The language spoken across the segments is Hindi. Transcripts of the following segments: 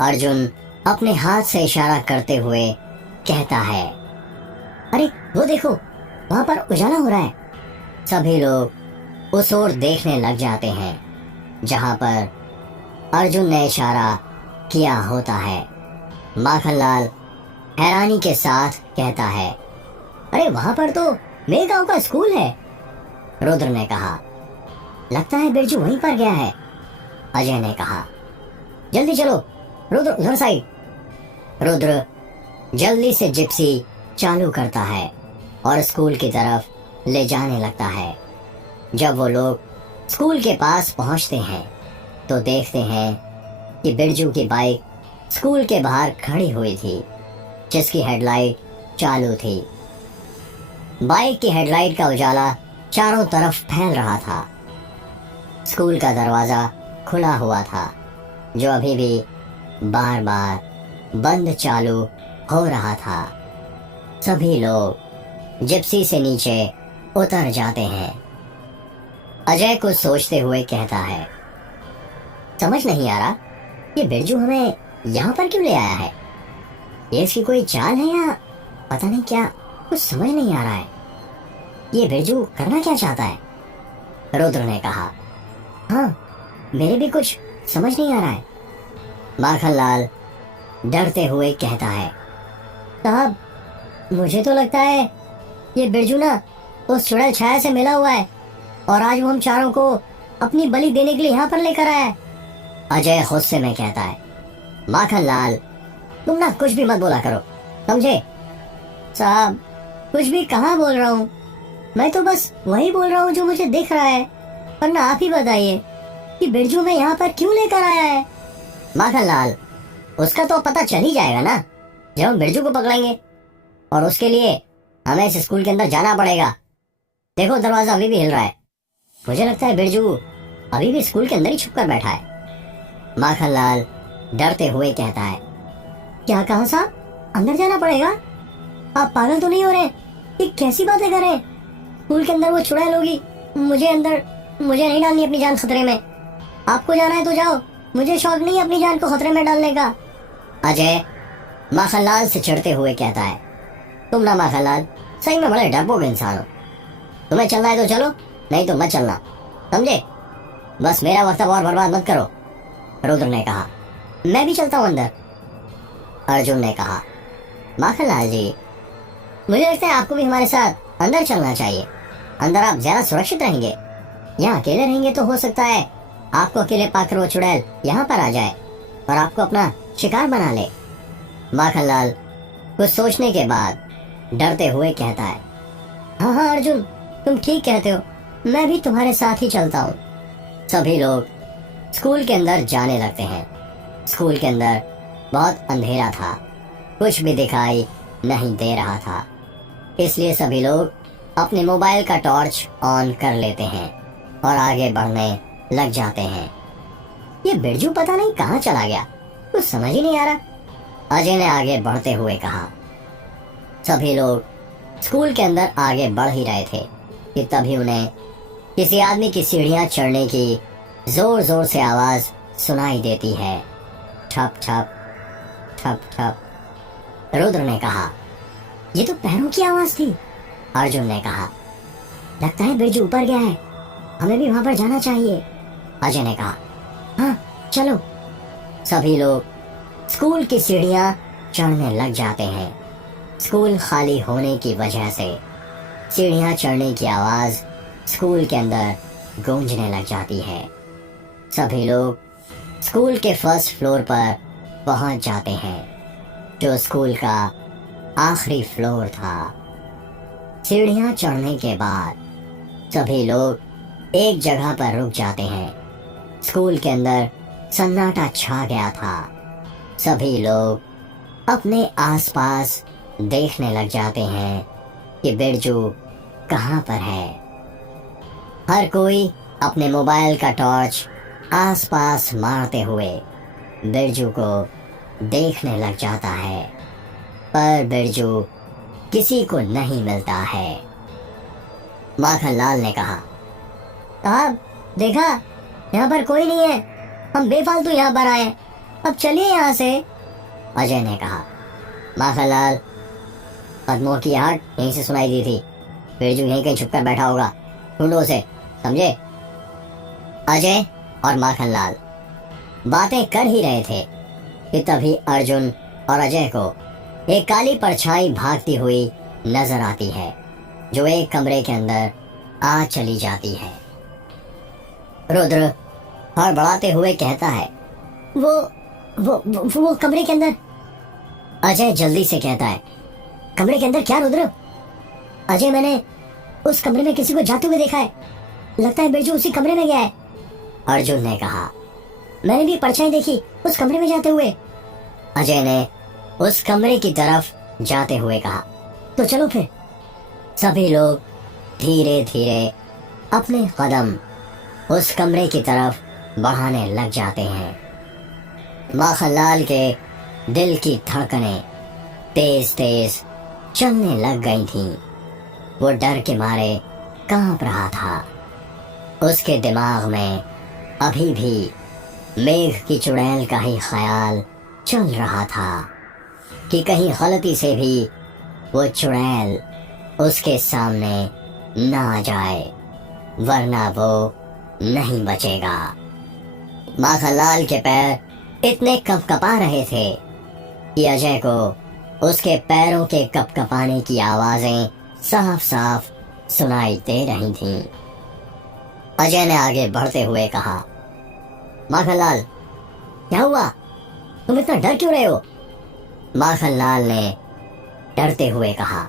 अर्जुन अपने हाथ से इशारा करते हुए कहता है, अरे वो देखो, वहां पर उजाला हो रहा है। सभी लोग उस ओर देखने लग जाते हैं जहां पर अर्जुन ने इशारा किया होता है। माखनलाल हैरानी के साथ कहता है, अरे वहां पर तो मेरे गांव का स्कूल है। रुद्र ने कहा, लगता है बिरजू वहीं पर गया है। अजय ने कहा, जल्दी चलो रुद्र, उधर साइड। रुद्र जल्दी से जिप्सी चालू करता है और स्कूल की तरफ ले जाने लगता है। जब वो लोग स्कूल के पास पहुंचते हैं तो देखते हैं कि बिरजू की बाइक स्कूल के बाहर खड़ी हुई थी, जिसकी हेडलाइट चालू थी। बाइक की हेडलाइट का उजाला चारों तरफ फैल रहा था। स्कूल का दरवाजा खुला हुआ था, जो अभी भी बार बार बंद चालू हो रहा था। सभी लोग जिप्सी से नीचे उतर जाते हैं। अजय कुछ सोचते हुए कहता है, समझ नहीं आ रहा ये बिरजू हमें यहाँ पर क्यों ले आया है। ये इसकी कोई चाल है या पता नहीं क्या, कुछ समझ नहीं आ रहा है। ये बिरजू करना क्या चाहता है। रुद्र ने कहा, हाँ मेरे भी कुछ समझ नहीं आ रहा है। माखनलाल डरते हुए कहता है, साहब मुझे तो लगता है ये बिरजू ना उस चुड़ैल छाया से मिला हुआ है और आज वो हम चारों को अपनी बलि देने के लिए यहाँ पर लेकर आया है। अजय गुस्से में कहता है, माखनलाल तुम ना कुछ भी मत बोला करो, समझे। साहब कुछ भी कहाँ बोल रहा हूँ, मैं तो बस वही बोल रहा हूँ जो मुझे दिख रहा है। पर ना आप ही बताइए कि बिरजू में यहाँ पर क्यों लेकर आया है। माखनलाल उसका तो पता चल ही जाएगा ना जब हम बिरजू को पकड़ेंगे, और उसके लिए हमें इस स्कूल के अंदर जाना पड़ेगा। देखो दरवाजा अभी भी हिल रहा है, मुझे लगता है बिरजू अभी भी स्कूल के अंदर ही छुपकर बैठा है। माखनलाल डरते हुए कहता है, क्या कहा साहब, अंदर जाना पड़ेगा। आप पागल तो नहीं हो रहे, ये कैसी बातें कर रहे हैं। स्कूल के अंदर वो चुड़ैल होगी, मुझे नहीं डालनी अपनी जान खतरे में। आपको जाना है तो जाओ, मुझे शौक नहीं अपनी जान को खतरे में डालने का। अजय माखनलाल से चिढ़ते हुए कहता है, तुम ना माखनलाल सही में बड़े डरपोक इंसान हो। तुम्हें चलना है तो चलो, नहीं तो मत चलना, समझे। बस मेरा वक्त और बर्बाद मत करो। रुद्र ने कहा, मैं भी चलता हूँ अंदर। अर्जुन ने कहा, माखनलाल जी मुझे लगता है आपको भी हमारे साथ अंदर चलना चाहिए। अंदर आप ज्यादा सुरक्षित रहेंगे। यहाँ अकेले रहेंगे तो हो सकता है आपको अकेले पाकर वो चुड़ैल यहाँ पर आ जाए और आपको अपना शिकार बना ले। माखनलाल कुछ सोचने के बाद डरते हुए कहता है, हाँ हाँ अर्जुन तुम ठीक कहते हो, मैं भी तुम्हारे साथ ही चलता हूँ। सभी लोग स्कूल के अंदर जाने लगते हैं। स्कूल के अंदर बहुत अंधेरा था, कुछ भी दिखाई नहीं दे रहा था, इसलिए सभी लोग अपने मोबाइल का टॉर्च ऑन कर लेते हैं और आगे बढ़ने लग जाते हैं। ये बिरजू पता नहीं कहाँ चला गया, कुछ समझ ही नहीं आ रहा। अजय ने आगे बढ़ते हुए कहा। सभी लोग स्कूल के अंदर आगे बढ़ ही रहे थे कि तभी उन्हें किसी आदमी की सीढ़ियां चढ़ने की जोर जोर से आवाज सुनाई देती है, ठप ठप ठप ठप। रुद्र ने कहा, ये तो पैरों की आवाज थी। अर्जुन ने कहा, लगता है बिरजू ऊपर गया है, हमें भी वहां पर जाना चाहिए। अजय ने कहा, हाँ चलो। सभी लोग स्कूल की सीढ़ियां चढ़ने लग जाते हैं। स्कूल खाली होने की वजह से सीढ़ियां चढ़ने की आवाज स्कूल के अंदर गूंजने लग जाती है। सभी लोग स्कूल के फर्स्ट फ्लोर पर पहुंच जाते हैं, जो स्कूल का आखिरी फ्लोर था। सीढ़ियां चढ़ने के बाद सभी लोग एक जगह पर रुक जाते हैं। स्कूल के अंदर सन्नाटा छा गया था। सभी लोग अपने आसपास देखने लग जाते हैं कि बिरजू कहाँ पर है। हर कोई अपने मोबाइल का टॉर्च आसपास मारते हुए बिरजू को देखने लग जाता है, पर बिरजू किसी को नहीं मिलता है। माखनलाल ने कहा, साहब देखा, यहाँ पर कोई नहीं है, हम बेफालतू यहाँ पर आए। अब चलिए यहाँ से, अजय ने कहा। माखनलाल, कदमों की आहट यहीं से सुनाई दी थी। बिरजू यहीं कहीं छुपकर बैठा होगा, ढूंढो उसे, समझे? अजय और माखनलाल बातें कर ही रहे थे कि तभी अर्जुन और अजय को एक काली परछाई भागती हुई नजर आती है, जो एक कमरे के अंदर आ चली जाती है। रुद्र हड़बड़ाते हुए कहता है, वो कमरे के अंदर। अजय जल्दी से कहता है, कमरे के अंदर क्या रुद्र? अजय, मैंने उस कमरे में किसी को जाते हुए देखा है, लगता है बिरजू उसी कमरे में गया है। अर्जुन ने कहा, मैंने भी परछाई देखी उस कमरे में जाते हुए। अजय ने उस कमरे की तरफ जाते हुए कहा, तो चलो फिर। सभी लोग धीरे धीरे अपने कदम उस कमरे की तरफ बढ़ाने लग जाते हैं। माखनलाल के दिल की धड़कनें तेज तेज चलने लग गई थीं। वो डर के मारे कांप रहा था। उसके दिमाग में अभी भी मेघ की चुड़ैल का ही ख्याल चल रहा था कि कहीं गलती से भी वो चुड़ैल उसके सामने ना आ जाए, वरना वो नहीं बचेगा। माखनलाल के पैर इतने कपकपा रहे थे कि अजय को उसके पैरों के कपकपाने की आवाजें साफ साफ सुनाई दे रही थीं। अजय ने आगे बढ़ते हुए कहा, माखनलाल, क्या हुआ? तुम इतना डर क्यों रहे हो? माखनलाल ने डरते हुए कहा,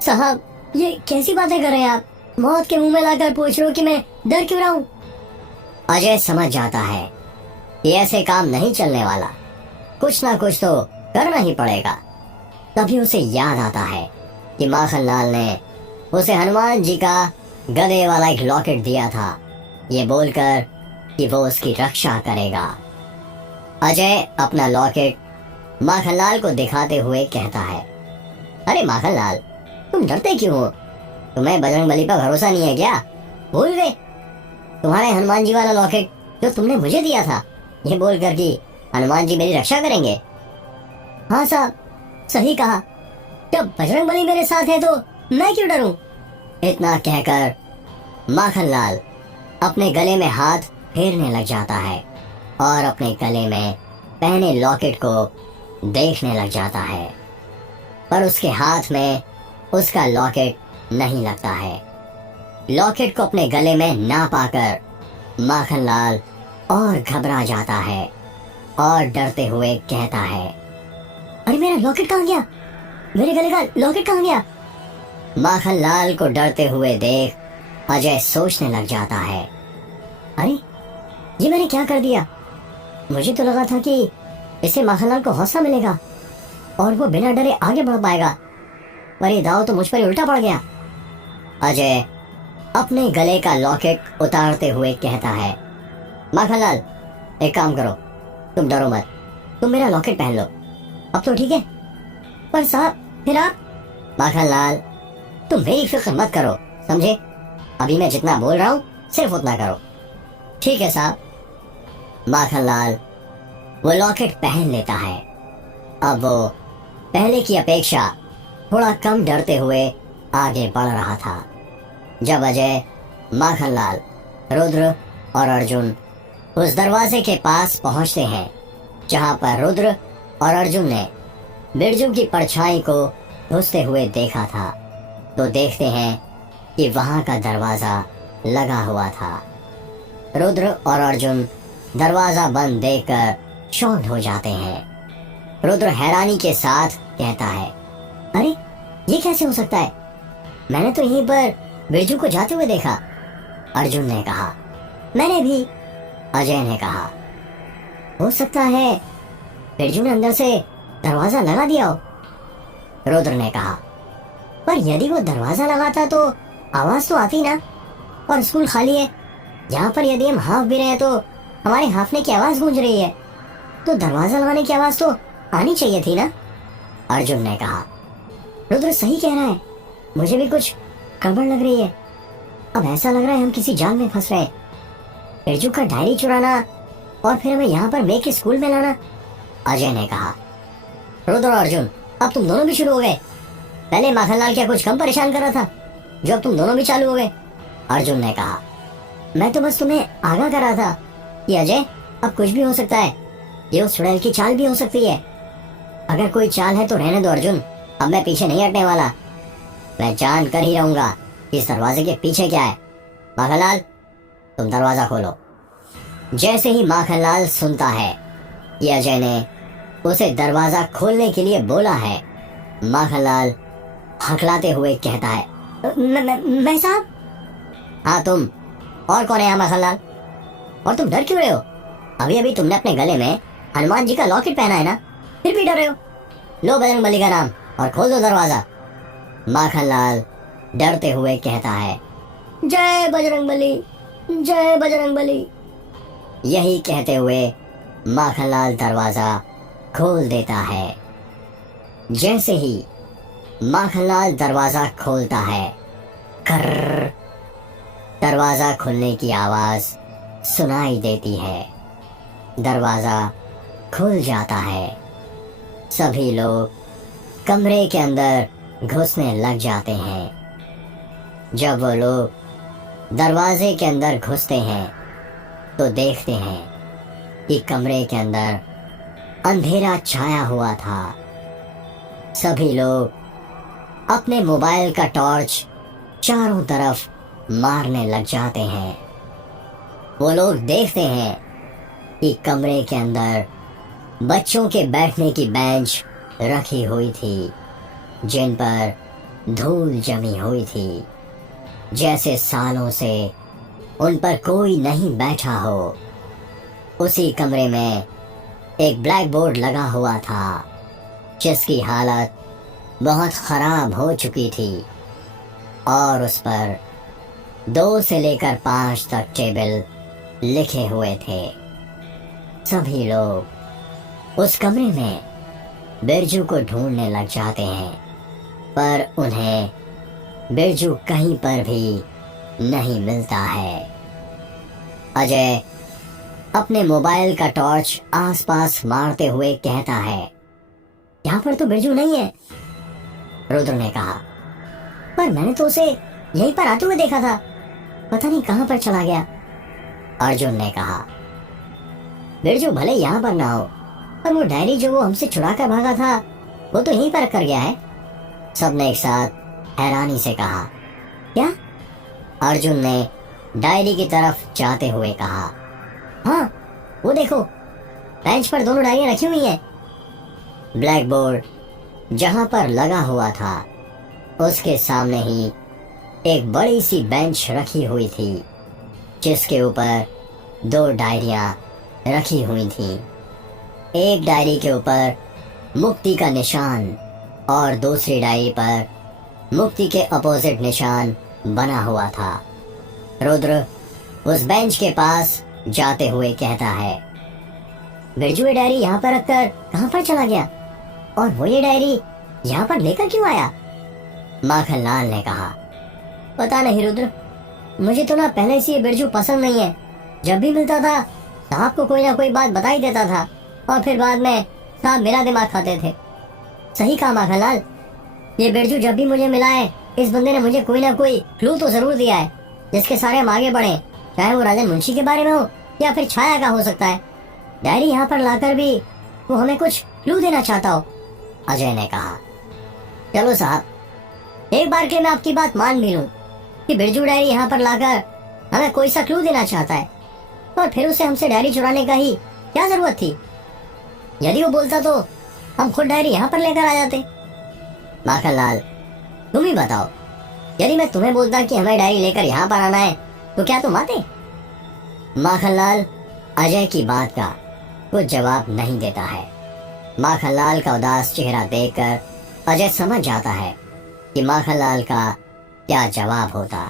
साहब, ये कैसी बातें कर रहे हैं आप? मौत के मुंह में लाकर पूछ रहे हो कि मैं डर क्यों रहा हूं? अजय समझ जाता है कि ऐसे काम नहीं चलने वाला, कुछ ना कुछ तो करना ही पड़ेगा। तभी उसे याद आता है कि माखनलाल ने उसे हनुमान जी का गधे वाला एक लॉकेट दिया था, ये बोलकर कि वो उसकी रक्षा करेगा। अजय अपना लॉकेट माखनलाल को दिखाते हुए कहता है, अरे माखनलाल, तुम डरते क्यों हो? तुम्हें बजरंगबली पर भरोसा नहीं है क्या? भूल गए तुम्हारे हनुमान जी वाला लॉकेट जो तुमने मुझे दिया था, ये बोलकर कि हनुमान जी मेरी रक्षा करेंगे? हाँ साहब, सही कहा। जब बजरंगबली मेरे साथ है तो मैं क्यों डरूं? इतना कहकर माखनलाल अपने गले में हाथ फेरने लग जाता है और अपने गले में पहने लॉकेट को देखने लग जाता है, पर उसके हाथ में उसका लॉकेट नहीं लगता है। लॉकेट को अपने गले में ना पाकर माखनलाल और घबरा जाता है और डरते हुए कहता है, अरे मेरा लॉकेट कहाँ गया? मेरे गले का लॉकेट कहाँ गया? माखनलाल को डरते हुए देख अजय सोचने लग जाता है, अरे ये मैंने क्या कर दिया? मुझे तो लगा था कि इससे माखनलाल को हौसला मिलेगा और वो बिना डरे आगे बढ़ पाएगा, पर ये दाव तो मुझ पर ही उल्टा पड़ गया। अजय अपने गले का लॉकेट उतारते हुए कहता है, माखनलाल, एक काम करो, तुम डरो मत, तुम मेरा लॉकेट पहन लो, अब तो ठीक है। पर साहब, फिर आप? माखनलाल, तुम मेरी फिक्र मत करो, समझे? अभी मैं जितना बोल रहा हूँ सिर्फ उतना करो। ठीक है साहब। माखनलाल वो लॉकेट पहन लेता है। अब वो पहले की अपेक्षा थोड़ा कम डरते हुए आगे बढ़ रहा था। जब अजय, माखनलाल, रुद्र और अर्जुन उस दरवाजे के पास पहुंचते हैं जहां पर रुद्र और अर्जुन ने बिरजू की परछाई को घुसते हुए देखा था, तो देखते हैं कि वहां का दरवाजा लगा हुआ था। रुद्र और अर्जुन दरवाजा बंद देखकर शॉक्ड हो जाते हैं। रुद्र हैरानी के साथ कहता है, अरे ये कैसे हो सकता है? मैंने तो यहीं पर बिरजू को जाते हुए देखा। अर्जुन ने कहा, मैंने भी। अजय ने कहा, हो सकता है बिरजू ने अंदर से दरवाजा लगा दिया हो। रुद्र ने कहा, पर यदि वो दरवाजा लगाता तो आवाज तो आती ना, और स्कूल खाली है। यहाँ पर यदि हम हाँफ भी रहे हैं तो हमारे हाँफने की आवाज गूंज रही है, तो दरवाजा लगाने की आवाज तो आनी चाहिए थी ना। अर्जुन ने कहा, रुद्र सही कह रहा है, मुझे भी कुछ गड़बड़ लग रही है। अब ऐसा लग रहा है हम किसी जाल में फंस रहे हैं। बिरजू का डायरी चुराना और फिर हमें यहाँ पर मैं के स्कूल में लाना। अजय ने कहा। रुद्र और अर्जुन, अब तुम दोनों भी शुरू हो गए। पहले माखनलाल क्या कुछ कम परेशान कर रहा था, जो अब तुम दोनों भी चालू हो गए। अर्जुन ने कहा, मैं तो बस तुम्हें आगाह कर रहा था कि अजय, अब कुछ भी हो सकता है। ये उस चुड़ैल की चाल भी हो सकती है। अगर कोई चाल है तो रहने दो अर्जुन, अब मैं पीछे नहीं हटने वाला। मैं जान कर ही रहूंगा कि इस दरवाजे के पीछे क्या है। माखनलाल, तुम दरवाजा खोलो। जैसे ही माखनलाल सुनता है कि अजय ने उसे दरवाजा खोलने के लिए बोला है, माखनलाल हकलाते हुए कहता है, मैं साहब? हाँ तुम, और कौन है यहाँ माखनलाल? और तुम डर क्यों रहे हो? अभी अभी तुमने अपने गले में हनुमान जी का लॉकेट पहना है ना, फिर भी डर रहे हो? लो बजरंगबली का नाम और खोल दो दरवाजा। माखनलाल डरते हुए कहता है, जय बजरंगबली, जय बजरंगबली। यही कहते हुए माखनलाल दरवाजा खोल देता है। जैसे ही माखनलाल दरवाजा खोलता है, कर्र, दरवाजा खुलने की आवाज सुनाई देती है। दरवाजा खुल जाता है। सभी लोग कमरे के अंदर घुसने लग जाते हैं। जब वो लोग दरवाजे के अंदर घुसते हैं तो देखते हैं कि कमरे के अंदर अंधेरा छाया हुआ था। सभी लोग अपने मोबाइल का टॉर्च चारों तरफ मारने लग जाते हैं। वो लोग देखते हैं कि कमरे के अंदर बच्चों के बैठने की बेंच रखी हुई थी, जिन पर धूल जमी हुई थी, जैसे सालों से उन पर कोई नहीं बैठा हो। उसी कमरे में एक ब्लैक बोर्ड लगा हुआ था, जिसकी हालत बहुत खराब हो चुकी थी, और उस पर 2 से लेकर 5 तक टेबल लिखे हुए थे। सभी लोग उस कमरे में बिरजू को ढूंढने लग जाते हैं, पर उन्हें बिरजू कहीं पर भी नहीं मिलता है। अजय अपने मोबाइल का टॉर्च आसपास मारते हुए कहता है, यहाँ पर तो बिरजू नहीं है। रुद्र ने कहा, पर मैंने तो उसे यहीं पर आते हुए देखा था, पता नहीं कहां पर चला गया। अर्जुन ने कहा, बिरजू भले यहाँ पर ना हो, पर वो डायरी जो वो हमसे चुरा कर भागा था, वो तो यहीं पर कर गया है। सबने एक साथ हैरानी से कहा, क्या? अर्जुन ने डायरी की तरफ जाते हुए कहा, हाँ वो देखो, बेंच पर दोनों डायरियां रखी हुई हैं। ब्लैक बोर्ड जहां पर लगा हुआ था, उसके सामने ही एक बड़ी सी बेंच रखी हुई थी, जिसके ऊपर 2 डायरियां रखी हुई थी। एक डायरी के ऊपर मुक्ति का निशान और दूसरी डायरी पर मुक्ति के अपोजिट निशान बना हुआ था। रुद्र उस बेंच के पास जाते हुए कहता है, बिरजू ये डायरी यहाँ पर रखकर कहां पर चला गया, और वो ये डायरी यहाँ पर लेकर क्यों आया? माखनलाल ने कहा, पता नहीं रुद्र, मुझे तो ना पहले से ये बिरजू पसंद नहीं है। जब भी मिलता था साहब को कोई ना कोई बात बता ही देता था, और फिर बाद में साहब मेरा दिमाग खाते थे। सही कहा माखनलाल, ये बिरजू जब भी मुझे मिला है, इस बंदे ने मुझे कोई ना कोई क्लू तो जरूर दिया है, जिसके सारे हम आगे बढ़े, चाहे वो राजन मुंशी के बारे में हो या फिर छाया का हो सकता है। डायरी यहाँ पर लाकर भी वो हमें कुछ क्लू देना चाहता हो। अजय ने कहा, चलो साहब, एक बार के मैं आपकी बात मान भी लूं कि बिरजू डायरी यहाँ पर लाकर हमें कोई सा क्लू देना चाहता है, और फिर उसे हमसे डायरी चुराने का ही क्या जरूरत थी? यदि वो बोलता तो हम खुद डायरी यहाँ पर लेकर आ जाते। माखनलाल, तुम ही बताओ, यदि मैं तुम्हें बोलता कि हमें डायरी लेकर यहाँ पर आना है, तो क्या तुम आते? माखनलाल अजय की बात का कुछ जवाब नहीं देता है। माखनलाल का उदास चेहरा देखकर अजय समझ जाता है कि माखनलाल का क्या जवाब होता।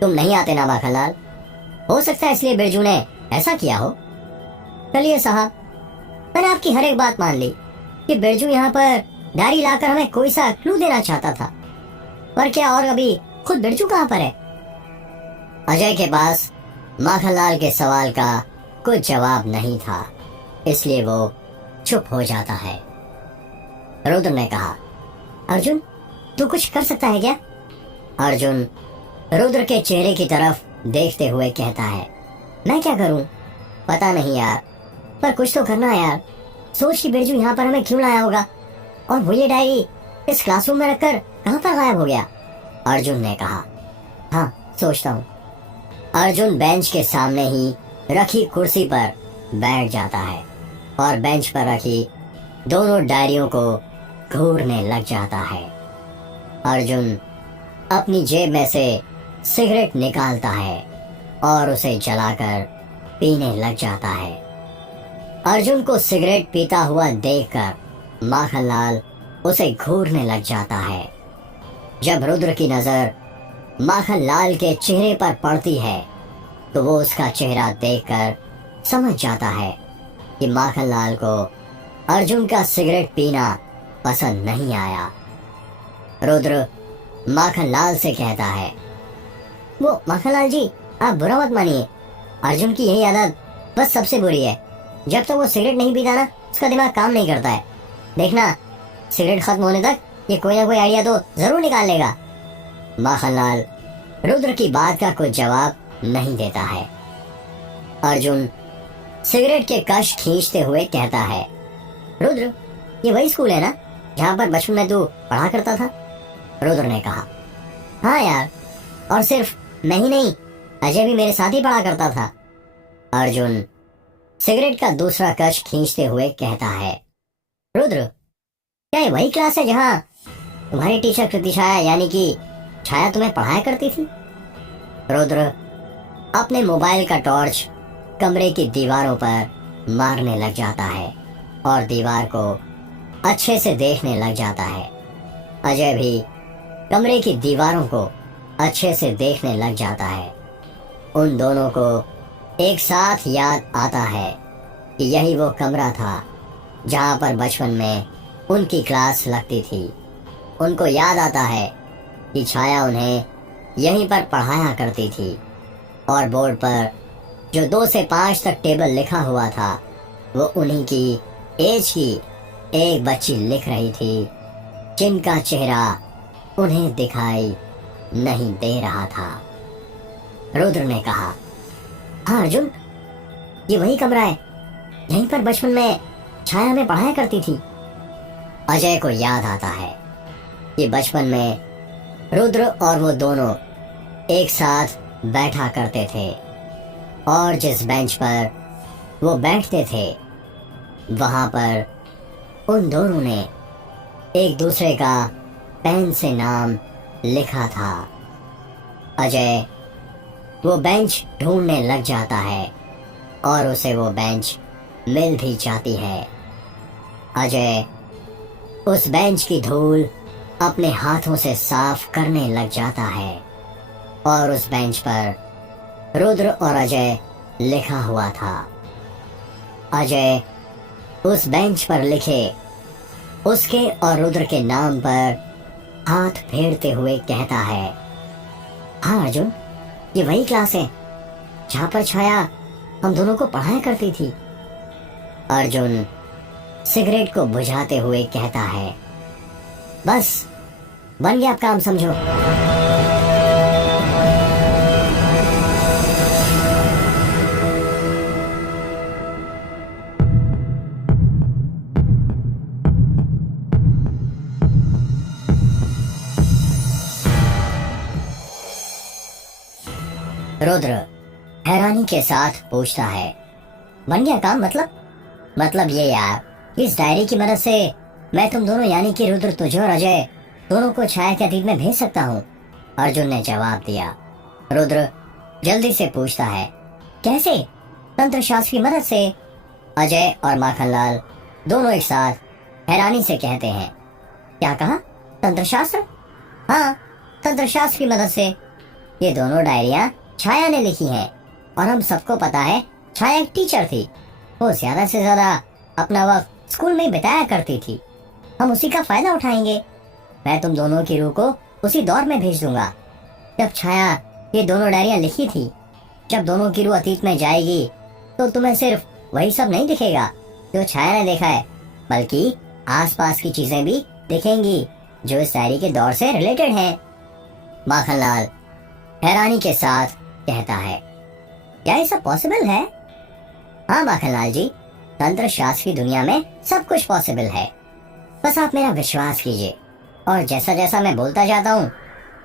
तुम नहीं आते ना माखनलाल? हो सकता है इसलिए बिरजू ने ऐसा किया हो। चलिए साहब, मैंने आपकी हर एक बात मान ली कि बिरजू यहाँ पर डायरी लाकर हमें कोई सा क्लू देना चाहता था, पर क्या और अभी खुद बिरजू कहाँ पर है? अजय के पास माखनलाल के सवाल का कुछ जवाब नहीं था, इसलिए वो चुप हो जाता है। रुद्र ने कहा, अर्जुन तू कुछ कर सकता है क्या? अर्जुन रुद्र के चेहरे की तरफ देखते हुए कहता है, मैं क्या करूं? पता नहीं यार, पर कुछ तो करना है यार। सोच कि बिरजू यहाँ पर हमें क्यों लाया होगा, और वो ये डायरी इस क्लासरूम में रखकर कहाँ पर गायब हो गया? अर्जुन ने कहा, हाँ सोचता हूँ। अर्जुन बेंच के सामने ही रखी कुर्सी पर बैठ जाता है और बेंच पर रखी दोनों डायरियों को घूरने लग जाता है। अर्जुन अपनी जेब में से सिगरेट निकालता है और उसे जलाकर पीने लग जाता है। अर्जुन को सिगरेट पीता हुआ देखकर माखनलाल उसे घूरने लग जाता है। जब रुद्र की नजर माखनलाल के चेहरे पर पड़ती है तो वो उसका चेहरा देखकर समझ जाता है कि माखनलाल को अर्जुन का सिगरेट पीना पसंद नहीं आया। रुद्र माखनलाल से कहता है, वो माखनलाल जी आप बुरा मत मानिए, अर्जुन की यही आदत बस सबसे बुरी है। जब तक वो सिगरेट नहीं पीता ना, उसका दिमाग काम नहीं करता है। देखना सिगरेट खत्म होने तक ये कोई ना कोई आइडिया तो जरूर निकाल लेगा। माखनलाल रुद्र की बात का कोई जवाब नहीं देता है। अर्जुन सिगरेट के कश खींचते हुए कहता है, रुद्र ये वही स्कूल है ना जहाँ पर बचपन में तू पढ़ा करता था? रुद्र ने कहा, हाँ यार, और सिर्फ मैं ही नहीं, अजय भी मेरे साथ ही पढ़ा करता था। अर्जुन सिगरेट का दूसरा कश खींचते हुए कहता है, रुद्र क्या ये वही क्लास है जहाँ तुम्हारी टीचर कृति छाया यानी कि छाया तुम्हें पढ़ाया करती थी? रुद्र अपने मोबाइल का टॉर्च कमरे की दीवारों पर मारने लग जाता है और दीवार को अच्छे से देखने लग जाता है। अजय भी कमरे की दीवारों को अच्छे से देखने लग जाता है। उन दोनों को एक साथ याद आता है कि यही वो कमरा था जहाँ पर बचपन में उनकी क्लास लगती थी। उनको याद आता है कि छाया उन्हें यहीं पर पढ़ाया करती थी और बोर्ड पर जो 2 से 5 तक टेबल लिखा हुआ था वो उन्हीं की एज की एक बच्ची लिख रही थी, जिनका चेहरा उन्हें दिखाई नहीं दे रहा था। रुद्र ने कहा, हाँ अर्जुन ये वही कमरा है, यहीं पर बचपन में छाया हमें पढ़ाया करती थी। अजय को याद आता है कि बचपन में रुद्र और वो दोनों एक साथ बैठा करते थे और जिस बेंच पर वो बैठते थे वहां पर उन दोनों ने एक दूसरे का पेन से नाम लिखा था। अजय वो बेंच ढूंढने लग जाता है और उसे वो बेंच मिल भी जाती है। अजय उस बेंच की धूल अपने हाथों से साफ करने लग जाता है और उस बेंच पर रुद्र और अजय लिखा हुआ था। अजय उस बेंच पर लिखे उसके और रुद्र के नाम पर हाथ फेरते हुए कहता है, हाँ अर्जुन ये वही क्लास है जहाँ पर छाया हम दोनों को पढ़ाया करती थी। अर्जुन सिगरेट को बुझाते हुए कहता है, बस बन गया अब काम समझो। रुद्र हैरानी के साथ पूछता है, बन गया काम मतलब ये यार इस डायरी की मदद से मैं तुम दोनों यानी कि रुद्र तुझे और अजय दोनों को छाया के अतीत में भेज सकता हूँ। अर्जुन ने जवाब दिया। रुद्र जल्दी से पूछता है, कैसे? तंत्र शास्त्र की मदद से। अजय और माखनलाल दोनों एक साथ हैरानी से कहते हैं, क्या कहा? तंत्र शास्त्र? हाँ तंत्र शास्त्र की मदद से। ये दोनों डायरियां छाया ने लिखी हैं और हम सबको पता है छाया एक टीचर थी। वो ज्यादा से ज्यादा अपना वक्त स्कूल में ही बिताया करती थी। हम उसी का फायदा उठाएंगे। मैं तुम दोनों की रूह को उसी दौर में भेज दूंगा जब छाया ये दोनों डायरियां लिखी थी। जब दोनों की रूह अतीत में जाएगी तो तुम्हें सिर्फ वही सब नहीं दिखेगा जो छाया ने देखा है, बल्कि आसपास की चीजें भी दिखेंगी जो इस डायरी के दौर से रिलेटेड हैं। माखनलाल हैरानी के साथ कहता है, क्या ये सब पॉसिबल है? हाँ माखनलाल जी, तंत्र शास्त्र की दुनिया में सब कुछ पॉसिबल है, बस आप मेरा विश्वास कीजिए और जैसा जैसा मैं बोलता जाता हूँ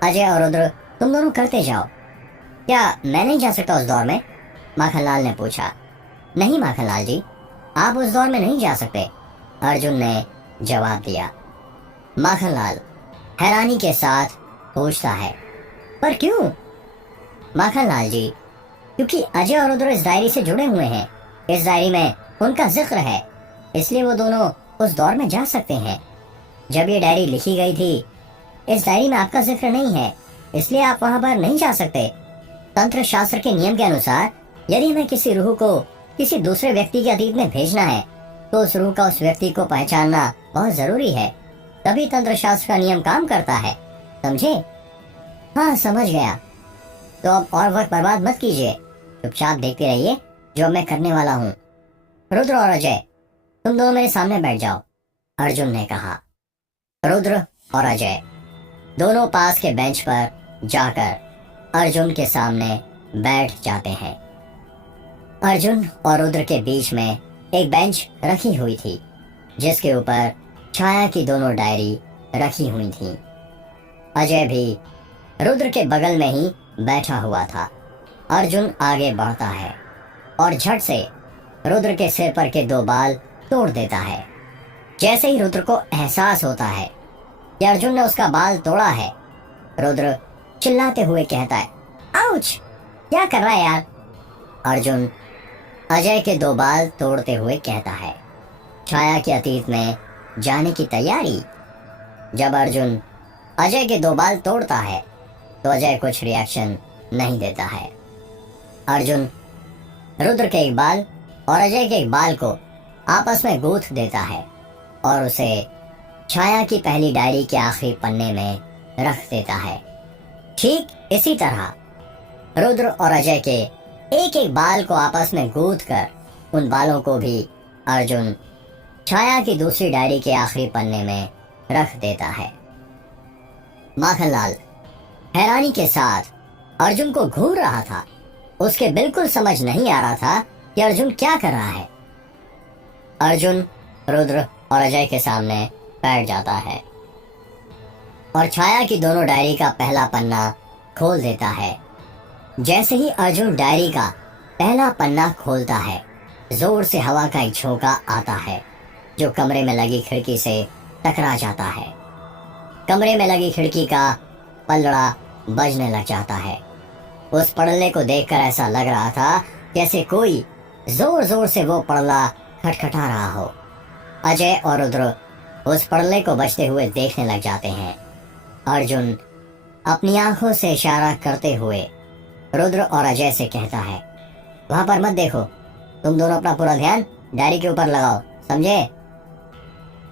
अजय और रुद्र तुम दोनों करते जाओ। क्या मैं नहीं जा सकता उस दौर में? माखनलाल ने पूछा। नहीं माखनलाल जी, आप उस दौर में नहीं जा सकते, अर्जुन ने जवाब दिया। माखनलाल हैरानी के साथ पूछता है, पर क्यों? माखनलाल जी, क्योंकि अजय और रुद्र इस डायरी से जुड़े हुए हैं, इस डायरी में उनका जिक्र है, इसलिए वो दोनों उस दौर में जा सकते हैं। जब ये डायरी लिखी गई थी, इस डायरी में आपका जिक्र नहीं है, इसलिए आप वहां पर नहीं जा सकते। तंत्र शास्त्र के नियम के अनुसार यदि हमें किसी रूह को किसी दूसरे व्यक्ति के अतीत में भेजना है तो उस रूह का उस व्यक्ति को पहचानना बहुत जरूरी है, तभी तंत्र शास्त्र का नियम काम करता है, समझे? हाँ समझ गया। तो अब और वक्त बर्बाद मत कीजिए, चुपचाप देखते रहिए जो मैं करने वाला हूँ। रुद्र और अजय तुम दोनों मेरे सामने बैठ जाओ, अर्जुन ने कहा। रुद्र और अजय दोनों पास के बेंच पर जाकर अर्जुन के सामने बैठ जाते हैं। अर्जुन और रुद्र के बीच में एक बेंच रखी हुई थी जिसके ऊपर छाया की दोनों डायरी रखी हुई थी। अजय भी रुद्र के बगल में ही बैठा हुआ था। अर्जुन आगे बढ़ता है और झट से रुद्र के सिर पर के 2 बाल तोड़ देता है। जैसे ही रुद्र को एहसास होता है कि अर्जुन ने उसका बाल तोड़ा है, रुद्र चिल्लाते हुए कहता है, आउच! क्या कर रहा है यार? अर्जुन अजय के 2 बाल तोड़ते हुए कहता है, छाया के अतीत में जाने की तैयारी। जब अर्जुन अजय के 2 बाल तोड़ता है तो अजय कुछ रिएक्शन नहीं देता है। अर्जुन रुद्र के एक बाल और अजय के एक बाल को आपस में गूंथ देता है और उसे छाया की पहली डायरी के आखिरी पन्ने में रख देता है। ठीक इसी तरह रुद्र और अजय के एक एक बाल को आपस में गूंथ कर उन बालों को भी अर्जुन छाया की दूसरी डायरी के आखिरी पन्ने में रख देता है। माखनलाल हैरानी के साथ अर्जुन को घूर रहा था। उसके बिल्कुल समझ नहीं आ रहा था कि अर्जुन क्या कर रहा है। अर्जुन रुद्र और अजय के सामने बैठ जाता है और छाया की दोनों डायरी का पहला पन्ना खोल देता है। जैसे ही अर्जुन डायरी का पहला पन्ना खोलता है, जोर से हवा का एक झोंका आता है जो कमरे में लगी खिड़की से टकरा जाता है। कमरे में लगी खिड़की का पलड़ा बजने लग जाता है। उस पड़ले को देखकर ऐसा लग रहा था जैसे कोई जोर जोर से वो पड़ला खटखटा रहा हो। अजय और रुद्र उस पड़ले को बजते हुए देखने लग जाते हैं। अर्जुन अपनी आंखों से इशारा करते हुए रुद्र और अजय से कहता है, वहां पर मत देखो, तुम दोनों अपना पूरा ध्यान डायरी के ऊपर लगाओ, समझे?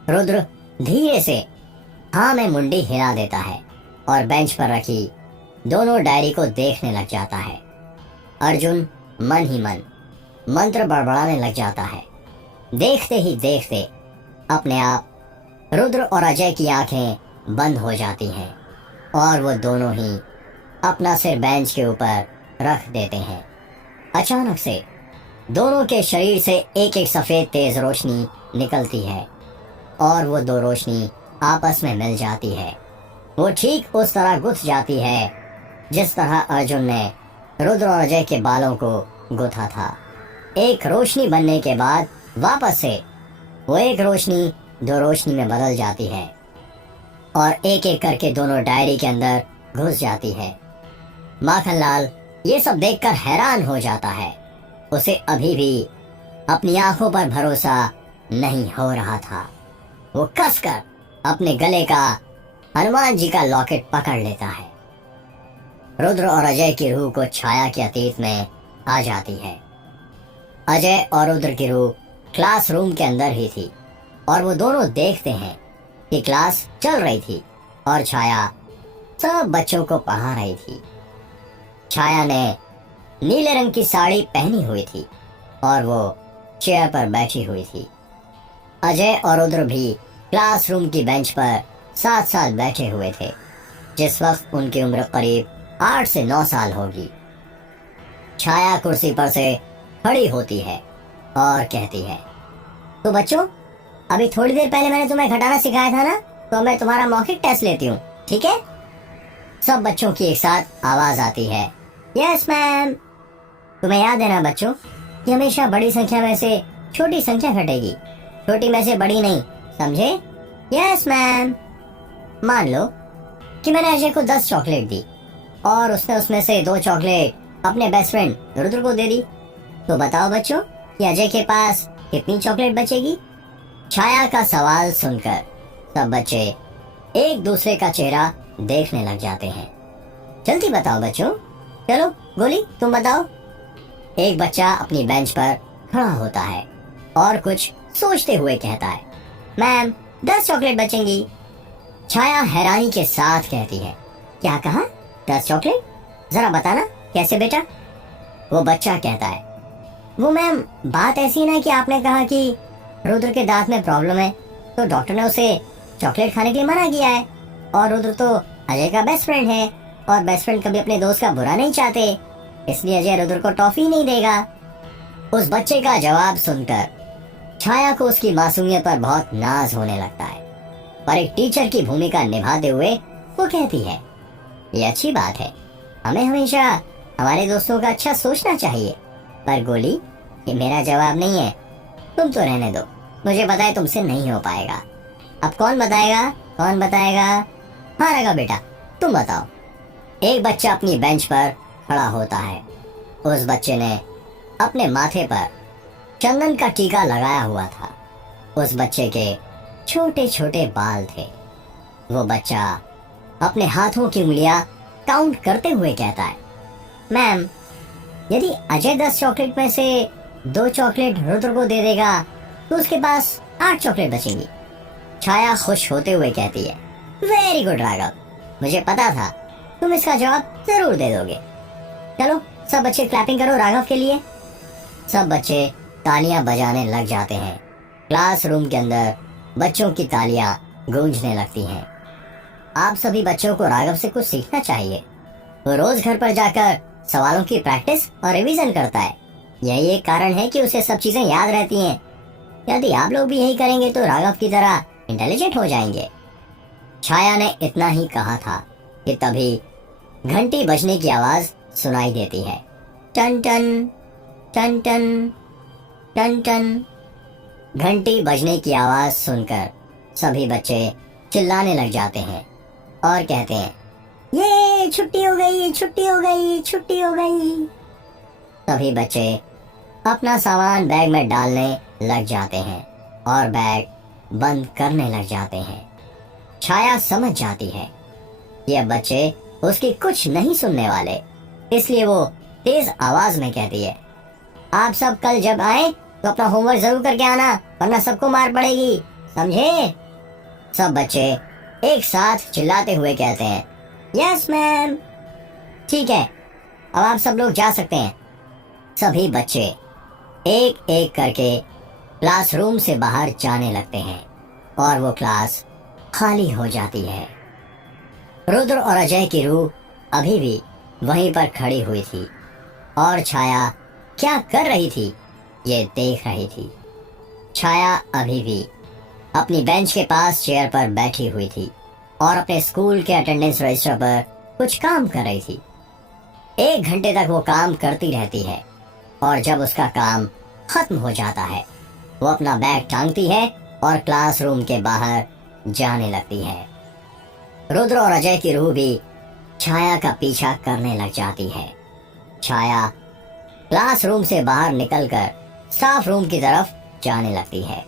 रुद्र धीरे से हाँ में मुंडी हिला देता है और बेंच पर रखी दोनों डायरी को देखने लग जाता है। अर्जुन मन ही मन मंत्र बड़बड़ाने लग जाता है। देखते ही देखते अपने आप रुद्र और अजय की आंखें बंद हो जाती हैं और वो दोनों ही अपना सिर बेंच के ऊपर रख देते हैं। अचानक से दोनों के शरीर से एक एक सफेद तेज रोशनी निकलती है और वो 2 रोशनी आपस में मिल जाती है। वो ठीक उस तरह गुथ जाती है जिस तरह अर्जुन ने रुद्र और अजय के बालों को गुथा था। एक रोशनी बनने के बाद वापस से वो एक रोशनी 2 रोशनी में बदल जाती है और एक एक करके दोनों डायरी के अंदर घुस जाती है। माखनलाल ये सब देखकर हैरान हो जाता है। उसे अभी भी अपनी आंखों पर भरोसा नहीं हो रहा था। वो कसकर अपने गले का हनुमान जी का लॉकेट पकड़ लेता है। रुद्र और अजय की रूह को छाया के अतीत में आ जाती है। अजय और रुद्र की रूह क्लासरूम के अंदर ही थी और वो दोनों देखते हैं कि क्लास चल रही थी और छाया सब बच्चों को पढ़ा रही थी। छाया ने नीले रंग की साड़ी पहनी हुई थी और वो चेयर पर बैठी हुई थी। अजय और रुद्र भी क्लासरूम की बेंच पर साथ साथ बैठे हुए थे। जिस वक्त उनकी उम्र करीब 8 से 9 साल होगी। छाया कुर्सी पर से खड़ी होती है और कहती है, तो बच्चों, अभी थोड़ी देर पहले मैंने तुम्हें घटाना सिखाया था ना, तो मैं तुम्हारा मौखिक टेस्ट लेती हूँ, ठीक है? सब बच्चों की एक साथ आवाज आती है, यस मैम। तुम्हें याद है ना बच्चों, कि हमेशा बड़ी संख्या में से छोटी संख्या घटेगी, छोटी में से बड़ी नहीं, समझे? Yes ma'am. मान लो कि मैंने अजय को 10 चॉकलेट दी और उसने उसमें से 2 चॉकलेट अपने बेस्ट फ्रेंड रुद्र को दे दी, तो बताओ बच्चों कि अजय के पास कितनी चॉकलेट बचेगी? छाया का सवाल सुनकर सब बच्चे एक दूसरे का चेहरा देखने लग जाते हैं। जल्दी बताओ बच्चों, चलो गोली तुम बताओ। एक बच्चा अपनी बेंच पर खड़ा होता है और कुछ सोचते हुए कहता है, मैम 10 चॉकलेट बचेंगी। छाया हैरानी के साथ कहती है, क्या कहा? 10 चॉकलेट? जरा बताना कैसे बेटा? वो बच्चा कहता है, वो मैम बात ऐसी है ना कि आपने कहा कि रुद्र के दांत में प्रॉब्लम है, तो डॉक्टर ने उसे चॉकलेट खाने के लिए मना किया है, और रुद्र तो अजय का बेस्ट फ्रेंड है और बेस्ट फ्रेंड कभी अपने दोस्त का बुरा नहीं चाहते, इसलिए अजय रुद्र को टॉफी नहीं देगा। उस बच्चे का जवाब सुनकर छाया को उसकी मासूमियत पर बहुत नाज होने लगता है, पर एक टीचर की भूमिका निभाते हुए वो कहती है, ये अच्छी बात है, हमें हमेशा हमारे दोस्तों का अच्छा सोचना चाहिए। पर गोली, ये मेरा जवाब नहीं है, तुम तो रहने दो, मुझे पता है तुमसे नहीं हो पाएगा। अब कौन बताएगा? कौन बताएगा? हाँ रगा बेटा, तुम बताओ। एक बच्चा अपनी बेंच पर खड़ा होता है। उस बच्चे ने अपने माथे पर चंदन का टीका लगाया हुआ था। उस बच्चे के छोटे छोटे बाल थे। वो बच्चा अपने हाथों की उंगलियां काउंट करते हुए कहता है, मैम यदि अजय 10 चॉकलेट में से 2 चॉकलेट रुद्र को दे देगा तो उसके पास 8 चॉकलेट बचेंगी। छाया खुश होते हुए कहती है, वेरी गुड राघव, मुझे पता था तुम इसका जवाब जरूर दे दोगे। चलो सब बच्चे क्लैपिंग करो राघव के लिए। सब बच्चे तालियां बजाने लग जाते हैं। क्लासरूम के अंदर बच्चों की तालियां गूंजने लगती हैं। आप सभी बच्चों को राघव से कुछ सीखना चाहिए। वो रोज घर पर जाकर सवालों की प्रैक्टिस और रिवीजन करता है। यही एक कारण है कि उसे सब चीजें याद रहती हैं। यदि आप लोग भी यही करेंगे तो राघव की तरह इंटेलिजेंट हो जाएंगे। छाया ने इतना ही कहा था कि तभी घंटी बजने की आवाज सुनाई देती है। टन टन टन टन टन टन। घंटी बजने की आवाज सुनकर सभी बच्चे चिल्लाने लग जाते हैं और कहते हैं, ये छुट्टी हो गई, छुट्टी हो गई, छुट्टी हो गई। सभी बच्चे अपना सामान बैग में डालने लग जाते हैं और बैग बंद करने लग जाते हैं। छाया समझ जाती है ये बच्चे उसकी कुछ नहीं सुनने वाले, इसलिए वो तेज आवाज में कहती है, आप सब कल जब आए तो अपना होमवर्क जरूर करके आना, वरना सबको मार पड़ेगी, समझे? सब बच्चे एक साथ चिल्लाते हुए कहते हैं, यस मैम। ठीक है, अब आप सब लोग जा सकते हैं। सभी बच्चे एक एक करके क्लासरूम से बाहर जाने लगते हैं और वो क्लास खाली हो जाती है। रुद्र और अजय की रूह अभी भी वहीं पर खड़ी हुई थी और छाया क्या कर रही थी ये देख रही थी। छाया अभी भी अपनी बेंच के पास चेयर पर बैठी हुई थी और अपने स्कूल के अटेंडेंस रजिस्टर पर कुछ काम कर रही थी। 1 घंटे तक वो काम करती रहती है और जब उसका काम खत्म हो जाता है वो अपना बैग टांगती है और क्लासरूम के बाहर जाने लगती है। रुद्र और अजय की रूह भी छाया का पीछा करने लग जाती है। छाया क्लासरूम से बाहर निकलकर स्टाफ रूम की तरफ जाने लगती है।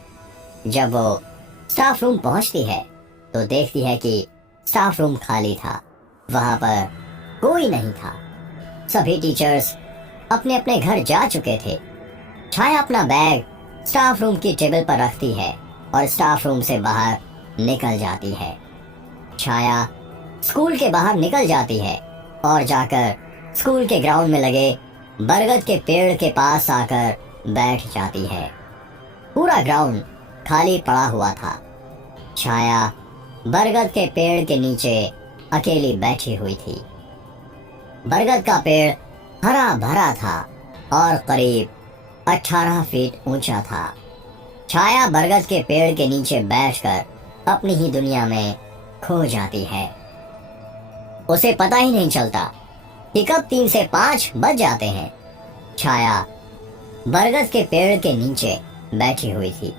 जब वो स्टाफ रूम पहुंचती है तो देखती है कि स्टाफ रूम खाली था, वहां पर कोई नहीं था। सभी टीचर्स अपने अपने घर जा चुके थे। छाया अपना बैग स्टाफ रूम की टेबल पर रखती है और स्टाफ रूम से बाहर निकल जाती है। छाया स्कूल के बाहर निकल जाती है और जाकर स्कूल के ग्राउंड में लगे बरगद के पेड़ के पास आकर बैठ जाती है। पूरा ग्राउंड खाली पड़ा हुआ था। छाया बरगद के पेड़ के नीचे अकेली बैठी हुई थी। बरगद का पेड़ हरा भरा था और करीब 18 फीट ऊंचा था। छाया बरगद के पेड़ के नीचे बैठकर अपनी ही दुनिया में खो जाती है। उसे पता ही नहीं चलता कि कब 3 से 5 बज जाते हैं। छाया बरगद के पेड़ के नीचे बैठी हुई थी।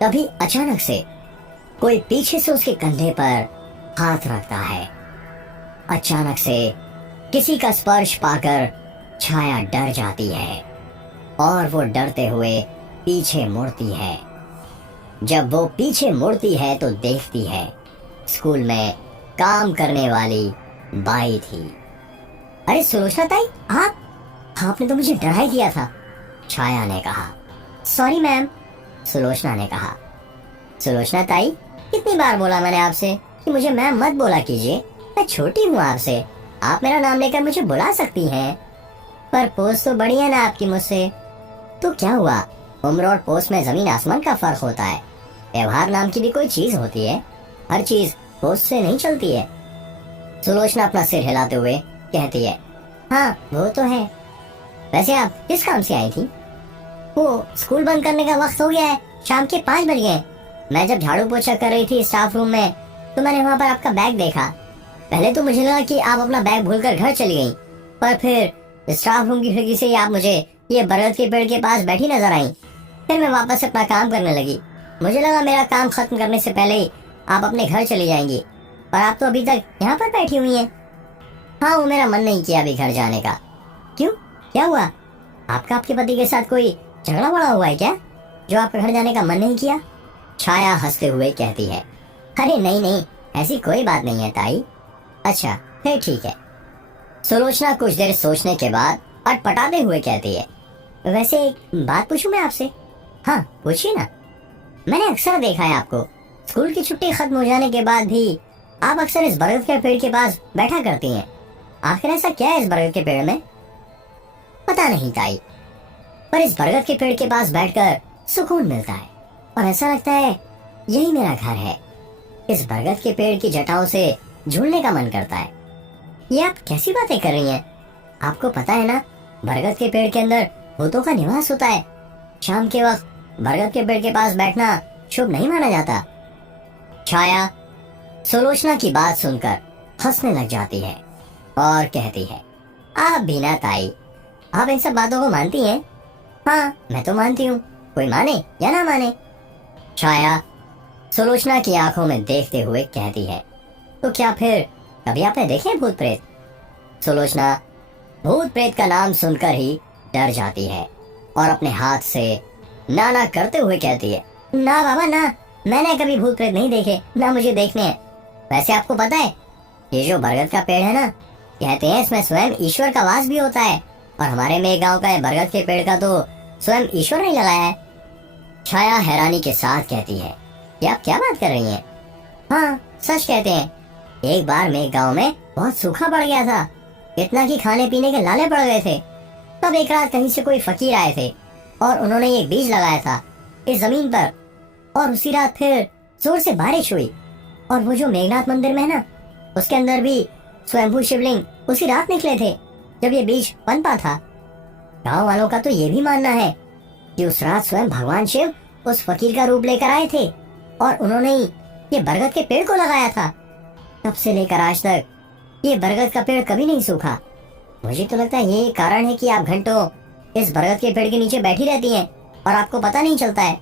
तभी अचानक से कोई पीछे से उसके कंधे पर हाथ रखता है। अचानक से किसी का स्पर्श पाकर छाया डर जाती है और वो डरते हुए पीछे मुड़ती है। जब वो पीछे मुड़ती है तो देखती है स्कूल में काम करने वाली बाई थी। अरे सुलोचना ताई, आपने तो मुझे डरा ही दिया था, छाया ने कहा। सॉरी मैम, सुलोचना ने कहा। सुलोचना ताई, कितनी बार बोला मैंने आपसे कि मुझे मैम मत बोला कीजिए। मैं छोटी हूँ आपसे, आप मेरा नाम लेकर मुझे बुला सकती हैं। पर पोस्ट तो बड़ी है ना आपकी मुझसे। तो क्या हुआ, उम्र और पोस्ट में जमीन आसमान का फर्क होता है। व्यवहार नाम की भी कोई चीज होती है, हर चीज पोस्ट से नहीं चलती है। सुलोचना अपना सिर हिलाते हुए कहती है, हाँ वो तो है। वैसे आप किस काम से आई थी? वो स्कूल बंद करने का वक्त हो गया है, शाम के 5 बज गए। मैं जब झाड़ू पोछा कर रही थी स्टाफ रूम में तो मैंने वहाँ पर आपका बैग देखा। पहले तो मुझे लगा कि आप अपना बैग भूलकर घर चली गई, पर फिर स्टाफ रूम की खिड़की से ही आप मुझे ये बरगद के पेड़ के पास बैठी नजर आई। फिर मैं वापस अपना काम करने लगी। मुझे लगा मेरा काम खत्म करने से पहले ही आप अपने घर चली जाएंगी, पर आप तो अभी तक यहाँ पर बैठी हुई हैं। हाँ, वो मेरा मन नहीं किया अभी घर जाने का। क्यों, क्या हुआ? आपका आपके पति के साथ कोई झगड़ा वड़ा हुआ है क्या, जो आपका घर जाने का मन नहीं किया? छाया हंसते हुए कहती है, अरे नहीं नहीं, ऐसी कोई बात नहीं है ताई। अच्छा फिर ठीक है। सुलोचना कुछ देर सोचने के बाद अटपटाते हुए कहती है, वैसे एक बात पूछूं मैं आपसे? हाँ पूछिए ना। मैंने अक्सर देखा है आपको स्कूल की छुट्टी खत्म हो जाने के बाद भी आप अक्सर इस बरगद के पेड़ के पास बैठा करती हैं। आखिर ऐसा क्या है इस बरगद के पेड़ में? पता नहीं ताई, पर इस बरगद के पेड़ के पास बैठकर सुकून मिलता है और ऐसा लगता है यही मेरा घर है। इस बरगद के पेड़ की जटाओं से झूलने का मन करता है। ये आप कैसी बातें कर रही हैं? आपको पता है ना, बरगद के पेड़ के अंदर भूतों का निवास होता है। शाम के वक्त बरगद के पेड़ के पास बैठना शुभ नहीं माना जाता। छाया सुलोचना की बात सुनकर हंसने लग जाती है और कहती है, आप भी ना ताई, आप इन सब बातों को मानती हैं? हाँ मैं तो मानती हूँ, कोई माने या ना माने। छाया सुलोचना की आंखों में देखते हुए कहती है, तो क्या फिर कभी आपने देखे भूत प्रेत? सुलोचना भूत प्रेत का नाम सुनकर ही डर जाती है और अपने हाथ से ना ना करते हुए कहती है, ना बाबा ना, मैंने कभी भूत प्रेत नहीं देखे, ना मुझे देखने हैं। वैसे आपको पता है, ये जो बरगद का पेड़ है ना, कहते हैं इसमें स्वयं ईश्वर का वास भी होता है, और हमारे में गांव का बरगद के पेड़ का तो स्वयं ईश्वर ने लगाया है। छाया हैरानी के साथ कहती है, कि आप क्या बात कर रही हैं? हाँ सच कहते हैं, एक बार मेरे गांव में बहुत सूखा पड़ गया था, इतना कि खाने पीने के लाले पड़ गए थे। तब एक रात कहीं से कोई फकीर आए थे और उन्होंने एक बीज लगाया था इस जमीन पर, और उसी रात फिर जोर से बारिश हुई, और वो जो मेघनाथ मंदिर में है ना, उसके अंदर भी स्वयंभू शिवलिंग उसी रात निकले थे जब ये बीज पनपा था। गांव वालों का तो ये भी मानना है कि उस रात स्वयं भगवान शिव उस फकीर का रूप लेकर आए थे और उन्होंने ही ये बरगद के पेड़ को लगाया था। तब से लेकर आज तक ये बरगद का पेड़ कभी नहीं सूखा। मुझे तो लगता है यही कारण है कि आप घंटों इस बरगद के पेड़ के नीचे बैठी रहती हैं और आपको पता नहीं चलता है।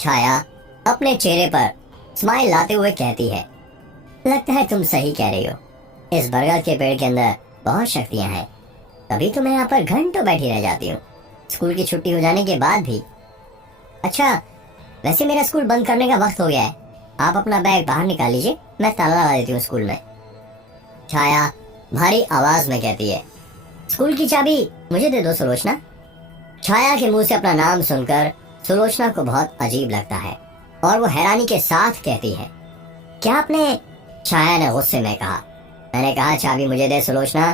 छाया अपने चेहरे पर स्माइल लाते हुए कहती है, लगता है तुम सही कह रही हो, इस बरगद के पेड़ के अंदर बहुत शक्तियां हैं, तभी तो मैं यहाँ पर घंटों बैठी रह जाती हूँ, स्कूल की छुट्टी हो जाने के बाद भी। अच्छा वैसे मेरा स्कूल बंद करने का वक्त हो गया है, आप अपना बैग बाहर निकाल लीजिए, मैं ताला लगा देती हूँ स्कूल में। छाया भारी आवाज में कहती है, स्कूल की चाबी मुझे दे दो सुलोचना। छाया के मुंह से अपना नाम सुनकर सुलोचना को बहुत अजीब लगता है और वो हैरानी के साथ कहती है, क्या आपने? छाया ने गुस्से में कहा, मैंने कहा चाबी मुझे दे सुलोचना।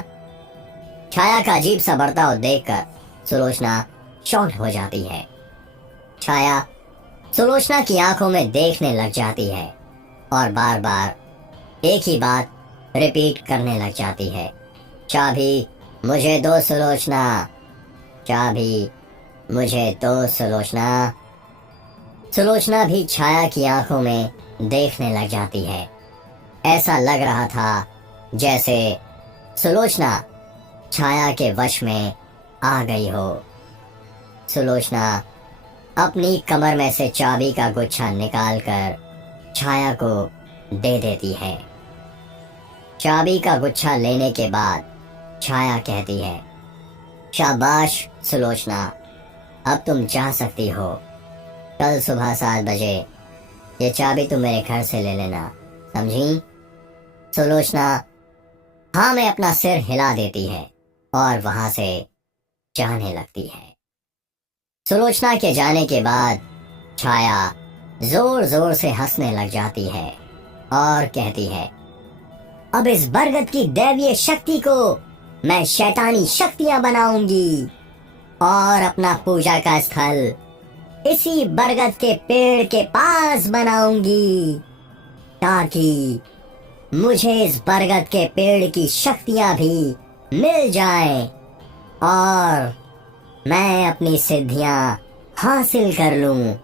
छाया का अजीब सा बर्ताव देखकर सुलोचना शॉक्ड हो जाती है। छाया सुलोचना की आंखों में देखने लग जाती है और बार बार एक ही बात रिपीट करने लग जाती है, चाबी मुझे दो सुलोचना, चाबी मुझे दो सुलोचना। सुलोचना भी छाया की आंखों में देखने लग जाती है। ऐसा लग रहा था जैसे सुलोचना छाया के वश में आ गई हो। सुलोचना अपनी कमर में से चाबी का गुच्छा निकालकर छाया को दे देती है। चाबी का गुच्छा लेने के बाद छाया कहती है, शाबाश सुलोचना, अब तुम जा सकती हो। कल सुबह 7 बजे ये चाबी तुम मेरे घर से ले लेना, समझी? सुलोचना हाँ में अपना सिर हिला देती है और वहां से जाने लगती है। सुलोचना के जाने के बाद छाया जोर जोर से हंसने लग जाती है और कहती है, अब इस बरगद की दैवीय शक्ति को मैं शैतानी शक्तियां बनाऊंगी और अपना पूजा का स्थल इसी बरगद के पेड़ के पास बनाऊंगी, ताकि मुझे इस बरगद के पेड़ की शक्तियां भी मिल जाएं और मैं अपनी सिद्धियां हासिल कर लूं।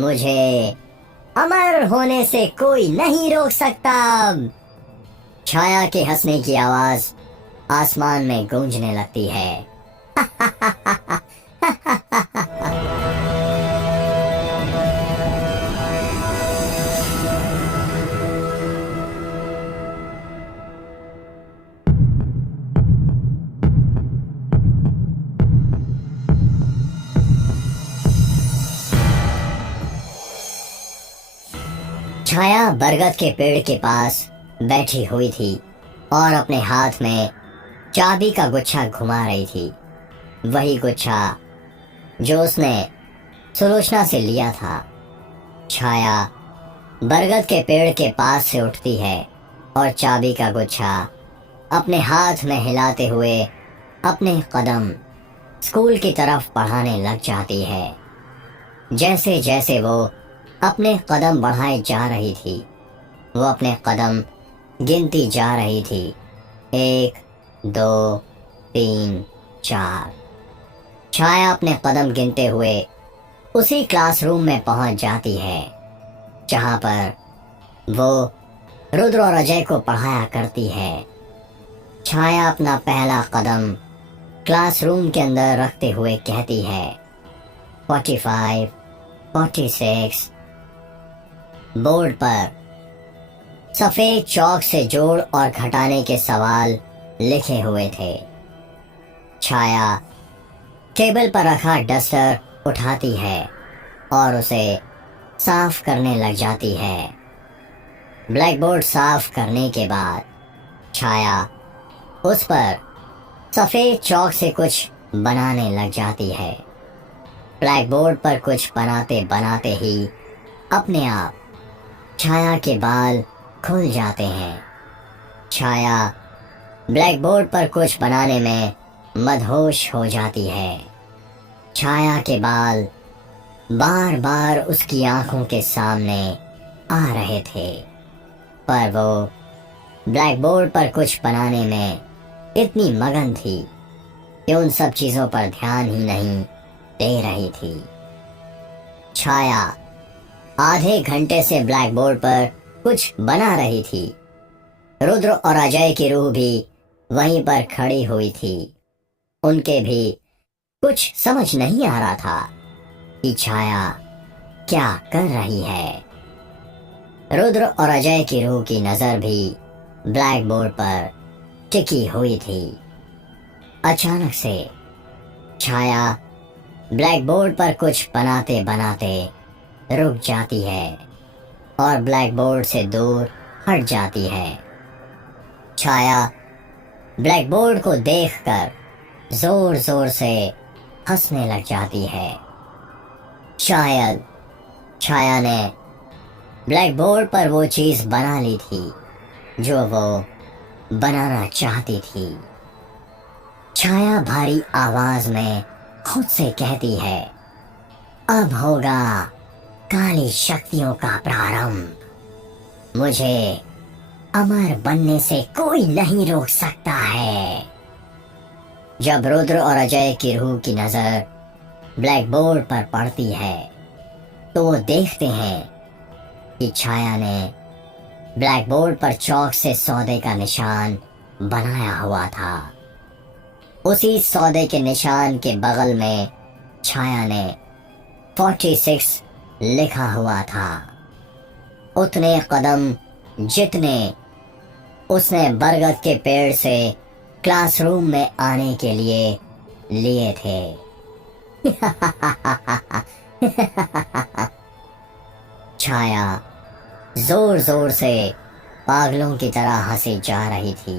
मुझे अमर होने से कोई नहीं रोक सकता। छाया के हंसने की आवाज आसमान में गूंजने लगती है। छाया बरगद के पेड़ के पास बैठी हुई थी और अपने हाथ में चाबी का गुच्छा घुमा रही थी। वही गुच्छा जो उसने सुलोचना से लिया था। छाया बरगद के पेड़ के पास से उठती है और चाबी का गुच्छा अपने हाथ में हिलाते हुए अपने कदम स्कूल की तरफ बढ़ाने लग जाती है। जैसे जैसे वो अपने कदम बढ़ाए जा रही थी, वो अपने कदम गिनती जा रही थी, 1 2 3 4। छाया अपने कदम गिनते हुए उसी क्लासरूम में पहुंच जाती है जहां पर वो रुद्र और अजय को पढ़ाया करती है। छाया अपना पहला कदम क्लासरूम के अंदर रखते हुए कहती है, 45 46। बोर्ड पर सफेद चौक से जोड़ और घटाने के सवाल लिखे हुए थे। छाया टेबल पर रखा डस्टर उठाती है और उसे साफ करने लग जाती है। ब्लैक बोर्ड साफ करने के बाद छाया उस पर सफेद चौक से कुछ बनाने लग जाती है। ब्लैक बोर्ड पर कुछ बनाते बनाते ही अपने आप छाया के बाल खुल जाते हैं। छाया ब्लैक बोर्ड पर कुछ बनाने में मदहोश हो जाती है। छाया के बाल बार बार उसकी आंखों के सामने आ रहे थे, पर वो ब्लैक बोर्ड पर कुछ बनाने में इतनी मगन थी कि उन सब चीजों पर ध्यान ही नहीं दे रही थी। छाया आधे घंटे से ब्लैक बोर्ड पर कुछ बना रही थी। रुद्र और अजय की रूह भी वहीं पर खड़ी हुई थी। उनके भी कुछ समझ नहीं आ रहा था कि छाया क्या कर रही है। रुद्र और अजय की रूह की नजर भी ब्लैक बोर्ड पर टिकी हुई थी। अचानक से छाया ब्लैक बोर्ड पर कुछ बनाते बनाते रुक जाती है और ब्लैक बोर्ड से दूर हट जाती है। छाया ब्लैक बोर्ड को देखकर जोर जोर से हंसने लग जाती है। शायद छाया ने ब्लैक बोर्ड पर वो चीज बना ली थी जो वो बनाना चाहती थी। छाया भारी आवाज में खुद से कहती है, अब होगा काली शक्तियों का प्रारंभ। मुझे अमर बनने से कोई नहीं रोक सकता है। जब रुद्र और अजय की रूह की नजर ब्लैक बोर्ड पर पड़ती है तो वो देखते हैं कि छाया ने ब्लैक बोर्ड पर चौक से सौदे का निशान बनाया हुआ था। उसी सौदे के निशान के बगल में छाया ने 46 लिखा हुआ था। उतने कदम जितने उसने बरगद के पेड़ से क्लासरूम में आने के लिए लिए थे। छाया जोर जोर से पागलों की तरह हंसी जा रही थी।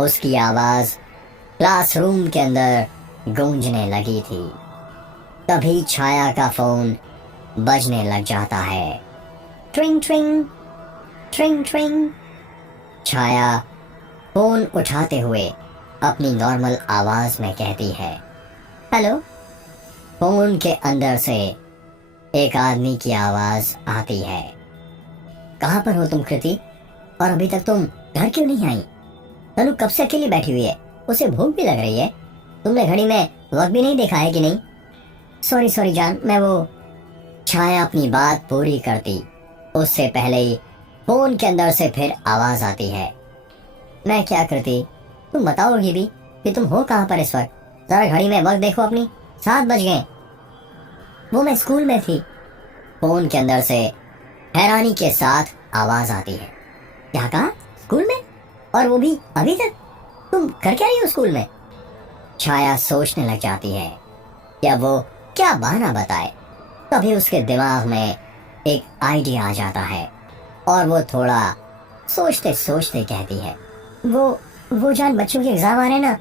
उसकी आवाज क्लासरूम के अंदर गूंजने लगी थी। तभी छाया का फोन बजने लग जाता है। ट्रिंग ट्रिंग ट्रिंग ट्रिंग। छाया फोन उठाते हुए अपनी नॉर्मल आवाज में कहती है, हेलो। फोन के अंदर से एक आदमी की आवाज आती है, कहाँ पर हो तुम कृति? और अभी तक तुम घर क्यों नहीं आई? तनु कब से अकेली बैठी हुई है, उसे भूख भी लग रही है। तुमने घड़ी में वक्त भी नहीं देखा है कि नहीं? सॉरी सॉरी जान, मैं वो। छाया अपनी बात पूरी करती उससे पहले ही फोन के अंदर से फिर आवाज आती है, मैं क्या करती? तुम बताओगी भी कि तुम हो कहाँ पर इस वक्त? जरा घड़ी में वक्त देखो अपनी, 7 बज गए। वो मैं स्कूल में थी। फोन के अंदर से हैरानी के साथ आवाज आती है, क्या कहा? स्कूल में? और वो भी अभी तक? तुम कर क्या रही हो स्कूल में? छाया सोचने लग जाती है कि अब वो क्या बहाना बताए। तभी उसके दिमाग में एक आइडिया आ जाता है और वो थोड़ा सोचते सोचते कहती है, वो जान बच्चों के एग्जाम आ रहे हैं ना,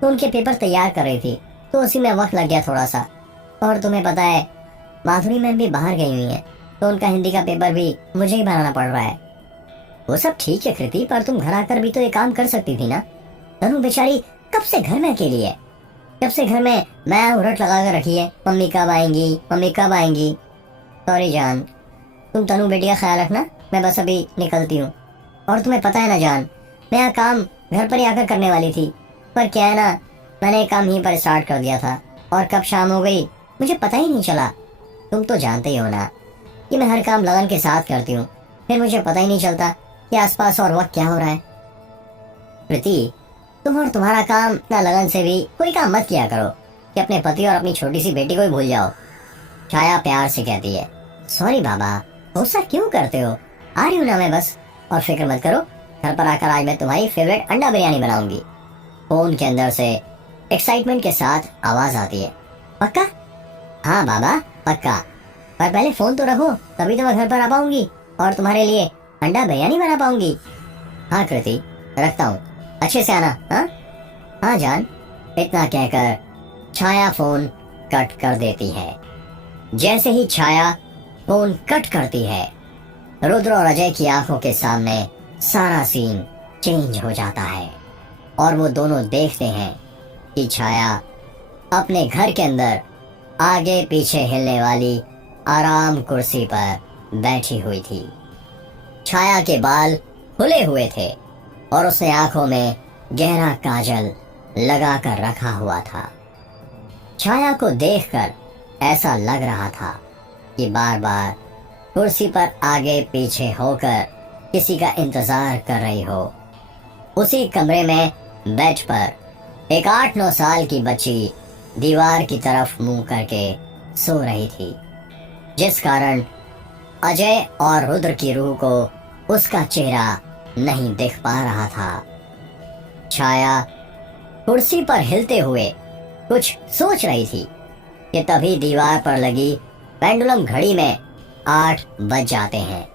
तो उनके पेपर तैयार कर रही थी, तो उसी में वक्त लग गया थोड़ा सा। और तुम्हें पता है माधुरी मैम भी बाहर गई हुई है, तो उनका हिंदी का पेपर भी मुझे ही बनाना पड़ रहा है। वो सब ठीक है कृति, पर तुम घर आकर भी तो ये काम कर सकती थी ना। तनु बेचारी कब से घर में अकेली है, जब से घर में मैं उरट लगा कर रखी है, मम्मी कब आएंगी, मम्मी कब आएंगी। सॉरी जान, तुम तनु बेटी का ख्याल रखना, मैं बस अभी निकलती हूँ। और तुम्हें पता है ना जान, मैं यह काम घर पर ही आकर करने वाली थी, पर क्या है ना, मैंने काम यहीं पर स्टार्ट कर दिया था और कब शाम हो गई मुझे पता ही नहीं चला। तुम तो जानते ही हो ना कि मैं हर काम लगन के साथ करती हूँ, फिर मुझे पता ही नहीं चलता कि आसपास और वक्त क्या हो रहा है। प्रीति, तुम और तुम्हारा काम ना लगन से भी कोई काम मत किया करो कि अपने पति और अपनी छोटी सी बेटी को ही भूल जाओ। छाया प्यार से कहती है, सॉरी बाबा, गुस्सा क्यों करते हो? आ रही हूँ ना मैं बस, और फिक्र मत करो, घर पर आकर आज मैं तुम्हारी फेवरेट अंडा बिरयानी बनाऊंगी। फोन के अंदर से एक्साइटमेंट के साथ आवाज आती है, पक्का? हाँ बाबा पक्का, पर पहले फोन तो रखो, तभी तो मैं घर पर आ पाऊंगी और तुम्हारे लिए अंडा बिरयानी बना पाऊंगी। हाँ कृति, रखता हूँ, अच्छे से आना। हाँ हाँ जान। इतना कहकर छाया फोन कट कर देती है। जैसे ही छाया फोन कट करती है, रुद्र और अजय की आंखों के सामने सारा सीन चेंज हो जाता है और वो दोनों देखते हैं कि छाया अपने घर के अंदर आगे पीछे हिलने वाली आराम कुर्सी पर बैठी हुई थी। छाया के बाल खुले हुए थे और उसने आंखों में गहरा काजल लगा कर रखा हुआ था। छाया को देखकर ऐसा लग रहा था कि बार बार कुर्सी पर आगे पीछे होकर किसी का इंतजार कर रही हो। उसी कमरे में बेड पर एक 8-9 साल की बच्ची दीवार की तरफ मुंह करके सो रही थी, जिस कारण अजय और रुद्र की रूह को उसका चेहरा नहीं दिख पा रहा था। छाया कुर्सी पर हिलते हुए कुछ सोच रही थी कि तभी दीवार पर लगी पेंडुलम घड़ी में 8 बज जाते हैं।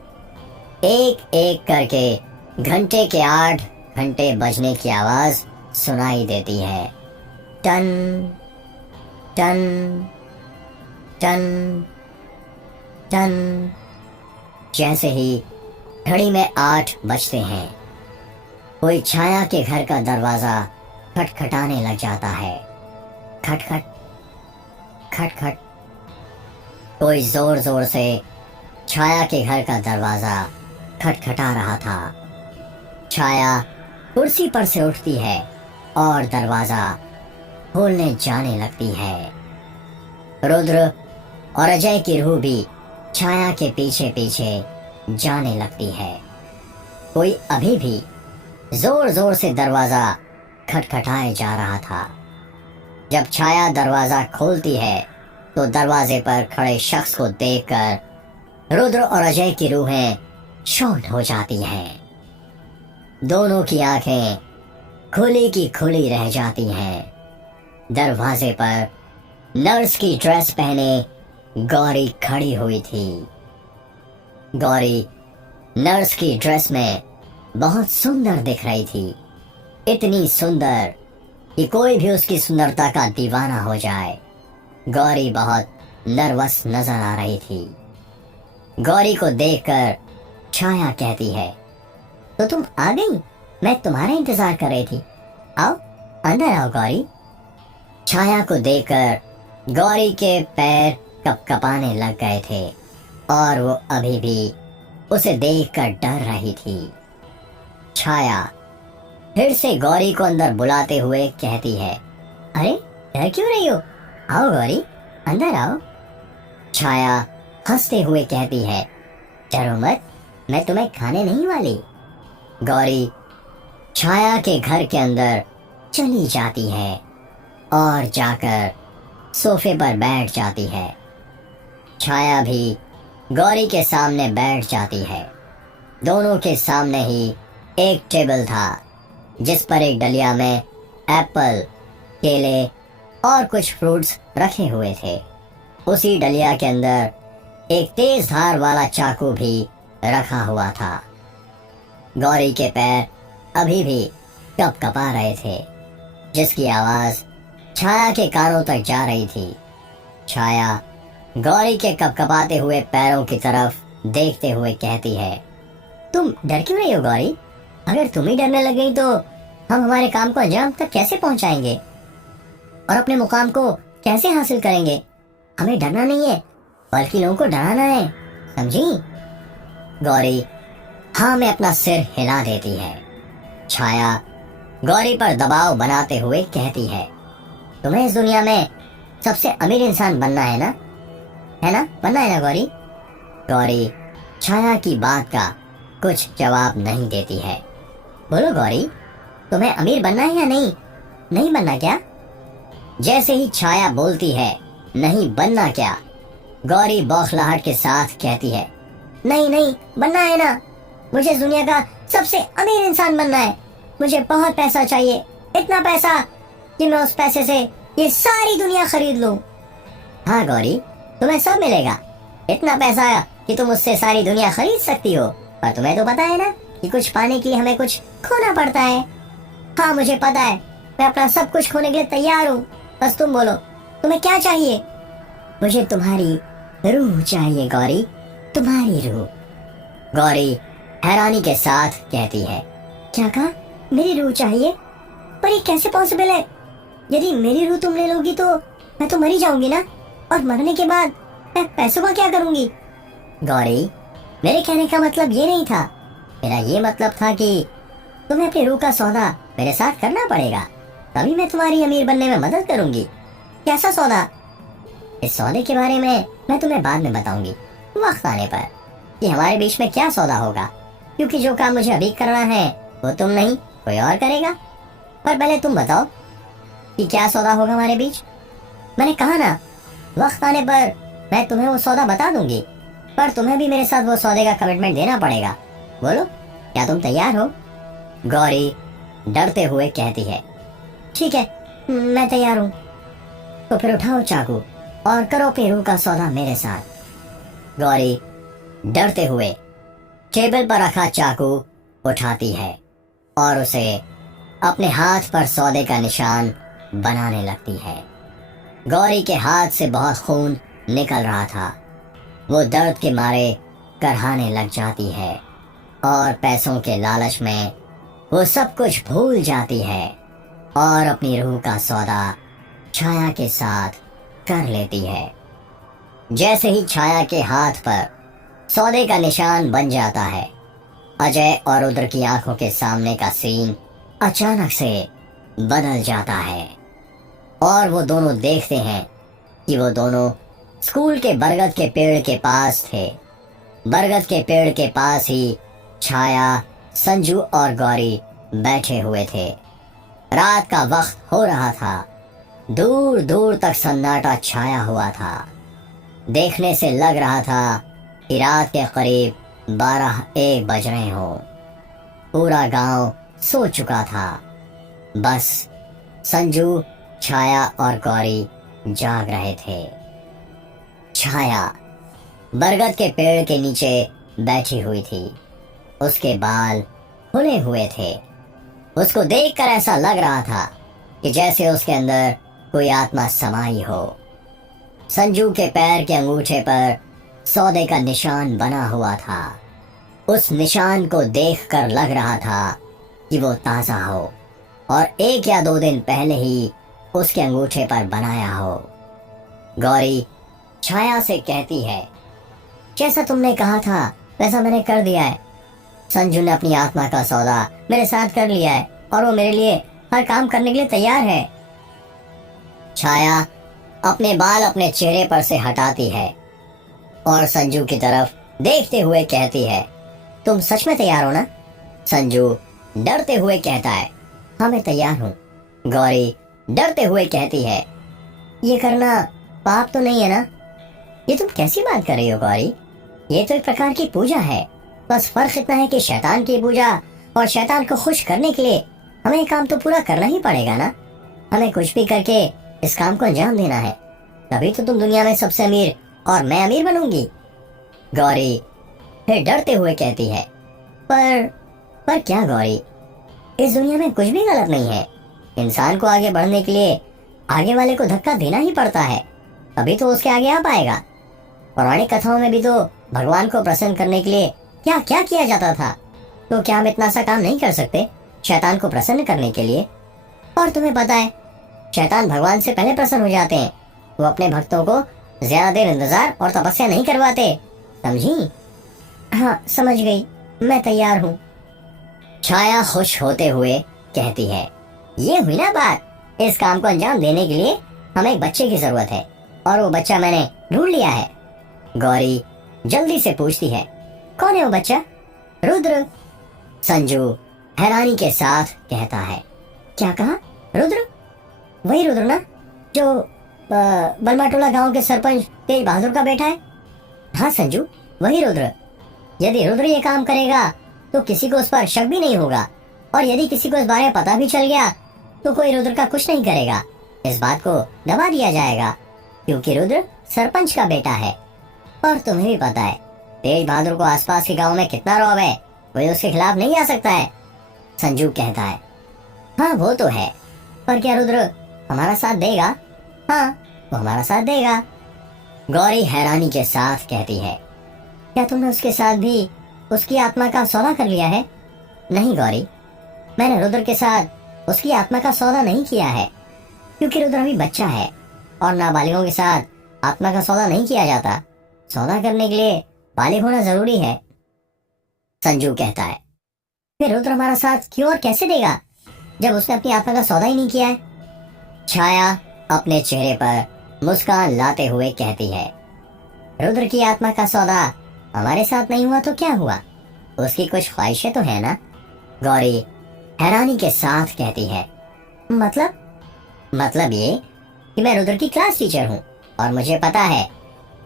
एक एक करके घंटे के 8 घंटे बजने की आवाज सुनाई देती है, टन टन टन टन। जैसे ही घड़ी में 8 बजते हैं, कोई छाया के घर का दरवाजा खटखटाने लग जाता है। खटखट खटखट। कोई जोर जोर से छाया के घर का दरवाजा खटखटा रहा था। छाया कुर्सी पर से उठती है और दरवाजा खोलने जाने लगती है। रुद्र और अजय की रूह भी छाया के पीछे पीछे जाने लगती है। कोई अभी भी जोर जोर से दरवाजा खटखटाए जा रहा था। जब छाया दरवाजा खोलती है तो दरवाजे पर खड़े शख्स को देखकर रुद्र और अजय की रूहें शॉक हो जाती हैं। दोनों की आंखें खुली की खुली रह जाती हैं। दरवाजे पर नर्स की ड्रेस पहने गौरी खड़ी हुई थी। गौरी नर्स की ड्रेस में बहुत सुंदर दिख रही थी, इतनी सुंदर कि कोई भी उसकी सुंदरता का दीवाना हो जाए। गौरी बहुत नर्वस नजर आ रही थी। गौरी को देखकर छाया कहती है, तो तुम आ गई? मैं तुम्हारा इंतजार कर रही थी। आओ, अंदर आओ गौरी। छाया को देखकर गौरी के पैर कपकपाने लग गए थे और वो अभी भी उसे देखकर डर रही थी। छाया फिर से गौरी को अंदर बुलाते हुए कहती है, अरे डर क्यों रही हो? आओ गौरी, अंदर आओ। छाया हंसते हुए कहती है, डरो मत, मैं तुम्हें खाने नहीं वाली। गौरी छाया के घर के अंदर चली जाती है और जाकर सोफे पर बैठ जाती है। छाया भी गौरी के सामने बैठ जाती है। दोनों के सामने ही एक टेबल था जिस पर एक डलिया में एप्पल, केले और कुछ फ्रूट्स रखे हुए थे। उसी डलिया के अंदर एक तेज धार वाला चाकू भी रखा हुआ था। गौरी के पैर अभी भी कपकपा रहे थे, जिसकी आवाज छाया के कानों तक जा रही थी। छाया गौरी के कपकपाते हुए पैरों की तरफ देखते हुए कहती है, तुम डर क्यों रही हो गौरी? अगर तुम ही डरने लग गई तो हम हमारे काम को अंजाम तक कैसे पहुंचाएंगे और अपने मुकाम को कैसे हासिल करेंगे? हमें डरना नहीं है, बल्कि लोगों को डराना है, समझी? गौरी हाँ में अपना सिर हिला देती है। छाया गौरी पर दबाव बनाते हुए कहती है, तुम्हें इस दुनिया में सबसे अमीर इंसान बनना है ना? है ना? बनना है ना गौरी? गौरी छाया की बात का कुछ जवाब नहीं देती है। बोलो गौरी, तुम्हें अमीर बनना है या नहीं? नहीं बनना क्या? जैसे ही छाया बोलती है, नहीं बनना क्या, गौरी बौखलाहट के साथ कहती है, नहीं नहीं बनना है ना, मुझे इस दुनिया का सबसे अमीर इंसान बनना है। मुझे बहुत पैसा चाहिए, इतना पैसा कि मैं उस पैसे से ये सारी दुनिया खरीद लूं। हाँ गौरी, तुम्हें सब मिलेगा, इतना पैसा कि तुम उससे सारी दुनिया खरीद सकती हो। पर तुम्हें तो पता है ना कि कुछ पाने के लिए हमें कुछ खोना पड़ता है। हाँ मुझे पता है, मैं अपना सब कुछ खोने के लिए तैयार हूँ, बस तुम बोलो तुम्हें क्या चाहिए? मुझे तुम्हारी रूह चाहिए गौरी, तुम्हारी रूह। गौरी हैरानी के साथ कहती है, क्या कहा? मेरी रूह चाहिए? पर ये कैसे पॉसिबल है? यदि मेरी रूह तुम ले लोगी तो मैं तो मरी जाऊंगी ना, और मरने के बाद मैं पैसों का क्या करूंगी? गौरी, मेरे कहने का मतलब ये नहीं था। मेरा ये मतलब था कि तुम्हें अपनी रूह का सौदा मेरे साथ करना पड़ेगा, तभी मैं तुम्हारी अमीर बनने में मदद करूंगी। कैसा सौदा? इस सौदे के बारे में मैं तुम्हें बाद में बताऊंगी, वक्त आने पर, कि हमारे बीच में क्या सौदा होगा, क्योंकि जो काम मुझे अभी करना है वो तुम नहीं कोई और करेगा। पर पहले तुम बताओ कि क्या सौदा होगा हमारे बीच। मैंने कहा ना, वक्त आने पर मैं तुम्हें वो सौदा बता दूंगी, पर तुम्हें भी मेरे साथ वो सौदे का कमिटमेंट देना पड़ेगा। बोलो, क्या तुम तैयार हो? गौरी डरते हुए कहती है, ठीक है, मैं तैयार हूँ। तो फिर उठाओ चाकू और करो अपनी रूह का सौदा मेरे साथ। गौरी डरते हुए टेबल पर रखा चाकू उठाती है और उसे अपने हाथ पर सौदे का निशान बनाने लगती है। गौरी के हाथ से बहुत खून निकल रहा था। वो दर्द के मारे करहाने लग जाती है और पैसों के लालच में वो सब कुछ भूल जाती है और अपनी रूह का सौदा छाया के साथ कर लेती है। जैसे ही छाया के हाथ पर सौदे का निशान बन जाता है, अजय और रुद्र की आंखों के सामने का सीन अचानक से बदल जाता है और वो दोनों देखते हैं कि वो दोनों स्कूल के बरगद के पेड़ के पास थे। बरगद के पेड़ के पास ही छाया, संजू और गौरी बैठे हुए थे। रात का वक्त हो रहा था। दूर दूर तक सन्नाटा छाया हुआ था। देखने से लग रहा था कि रात के करीब 12-1 बज रहे हों। पूरा गांव सो चुका था। बस संजू, छाया और गौरी जाग रहे थे। छाया बरगद के पेड़ के नीचे बैठी हुई थी। उसके बाल खुले हुए थे। उसको देखकर ऐसा लग रहा था कि जैसे उसके अंदर कोई आत्मा समाई हो। संजू के पैर के अंगूठे पर सौदे का निशान बना हुआ था। उस निशान को देखकर लग रहा था कि वो ताजा हो और 1 या 2 दिन पहले ही उसके अंगूठे पर बनाया हो। गौरी छाया से कहती है, जैसा तुमने कहा था वैसा मैंने कर दिया है। संजू ने अपनी आत्मा का सौदा मेरे साथ कर लिया है और वो मेरे लिए हर काम करने के लिए तैयार है। छाया अपने बाल अपने चेहरे पर से हटाती है और संजू की तरफ देखते हुए कहती है, तुम सच में तैयार हो ना? संजू डरते हुए कहता है, हाँ मैं तैयार हूँ। गौरी डरते हुए कहती है, ये करना पाप तो नहीं है ना? ये तुम कैसी बात कर रही हो गौरी? ये तो एक प्रकार की पूजा है। बस फर्क इतना है कि शैतान की पूजा, और शैतान को खुश करने के लिए हमें काम तो पूरा करना ही पड़ेगा ना। हमें कुछ भी करके इस काम को अंजाम देना है, तभी तो तुम दुनिया में सबसे अमीर और मैं अमीर बनूंगी। गौरी फिर डरते हुए कहती है, पर क्या गौरी, इस दुनिया में कुछ भी गलत नहीं है। इंसान को आगे बढ़ने के लिए आगे वाले को धक्का देना ही पड़ता है, तभी तो उसके आगे आ पाएगा। पौराणिक कथाओं में भी तो भगवान को प्रसन्न करने के लिए क्या क्या किया जाता था। तो क्या हम इतना सा काम नहीं कर सकते शैतान को प्रसन्न करने के लिए? और तुम्हें पता है, शैतान भगवान से पहले प्रसन्न हो जाते हैं। वो अपने भक्तों को ज्यादा देर इंतजार और तपस्या नहीं करवाते, समझी? हाँ समझ गई, मैं तैयार हूँ। छाया खुश होते हुए कहती है, ये हुई ना बात। इस काम को अंजाम देने के लिए हमें एक बच्चे की जरूरत है और वो बच्चा मैंने ढूंढ लिया है। गौरी जल्दी से पूछती है, कौन है वो बच्चा? रुद्र। संजू हैरानी के साथ कहता है, क्या कहा? रुद्र? वही रुद्र ना जो बलमाटोला गांव के सरपंच तेज बहादुर का बेटा है? हाँ संजू, वही रुद्र। यदि रुद्र ये काम करेगा तो किसी को उस पर शक भी नहीं होगा, और यदि किसी को इस बारे में पता भी चल गया तो कोई रुद्र का कुछ नहीं करेगा। इस बात को दबा दिया जाएगा क्योंकि रुद्र सरपंच का बेटा है। और तुम्हें भी पता है तेज बहादुर को आसपास के गांव में कितना रौब है, कोई उसके खिलाफ नहीं आ सकता है। संजू कहता है, हाँ वो तो है, पर क्या रुद्र हमारा साथ देगा? हाँ वो हमारा साथ देगा। गौरी हैरानी के साथ कहती है, क्या तुमने उसके साथ भी उसकी आत्मा का सौदा कर लिया है? नहीं गौरी, मैंने रुद्र के साथ उसकी आत्मा का सौदा नहीं किया है, क्योंकि रुद्र अभी बच्चा है और नाबालिगों के साथ आत्मा का सौदा नहीं किया जाता। सौदा करने के लिए बालिग होना जरूरी है। संजू कहता है, फिर रुद्र हमारा साथ क्यों और कैसे देगा जब उसने अपनी आत्मा का सौदा ही नहीं किया है? छाया अपने चेहरे पर मुस्कान लाते हुए कहती है, रुद्र की आत्मा का सौदा हमारे साथ नहीं हुआ तो क्या हुआ? उसकी कुछ ख्वाहिशें तो है ना? गौरी हैरानी के साथ कहती है, मतलब ये कि मैं रुद्र की क्लास टीचर हूँ और मुझे पता है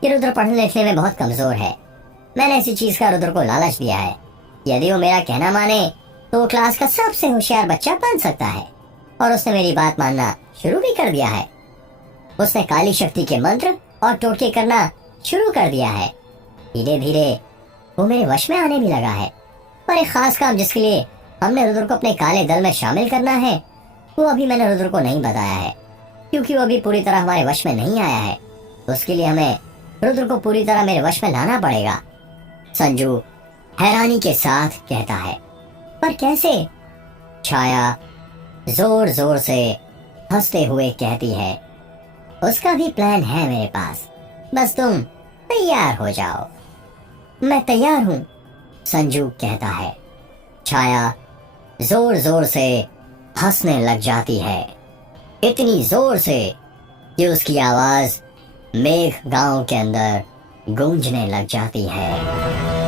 कि रुद्र पढ़ने लिखने में बहुत कमजोर है। मैंने ऐसी चीज का रुद्र को लालच दिया है। यदि वो मेरा कहना माने तो वो क्लास का सबसे होशियार बच्चा बन सकता है, और उसने मेरी बात मानना शुरू भी कर दिया है। उसने काली शक्ति के मंत्र और टोटके करना शुरू कर दिया है। धीरे धीरे वो मेरे वश में आने भी लगा है। पर एक खास काम जिसके लिए हमने रुद्र को अपने काले दल में शामिल करना है, वो अभी मैंने रुद्र को नहीं बताया है, क्योंकि वो अभी पूरी तरह हमारे वश में नहीं आया है। तो उसके लिए हमें रुद्र को पूरी तरह मेरे वश में लाना पड़ेगा। संजू हैरानी के साथ कहता है, पर कैसे? छाया जोर जोर से हंसते हुए कहती है, उसका भी प्लान है मेरे पास, बस तुम तैयार हो जाओ। मैं तैयार हूं, संजू कहता है। छाया जोर जोर से हंसने लग जाती है, इतनी जोर से कि उसकी आवाज मेघ गांव के अंदर गूंजने लग जाती है।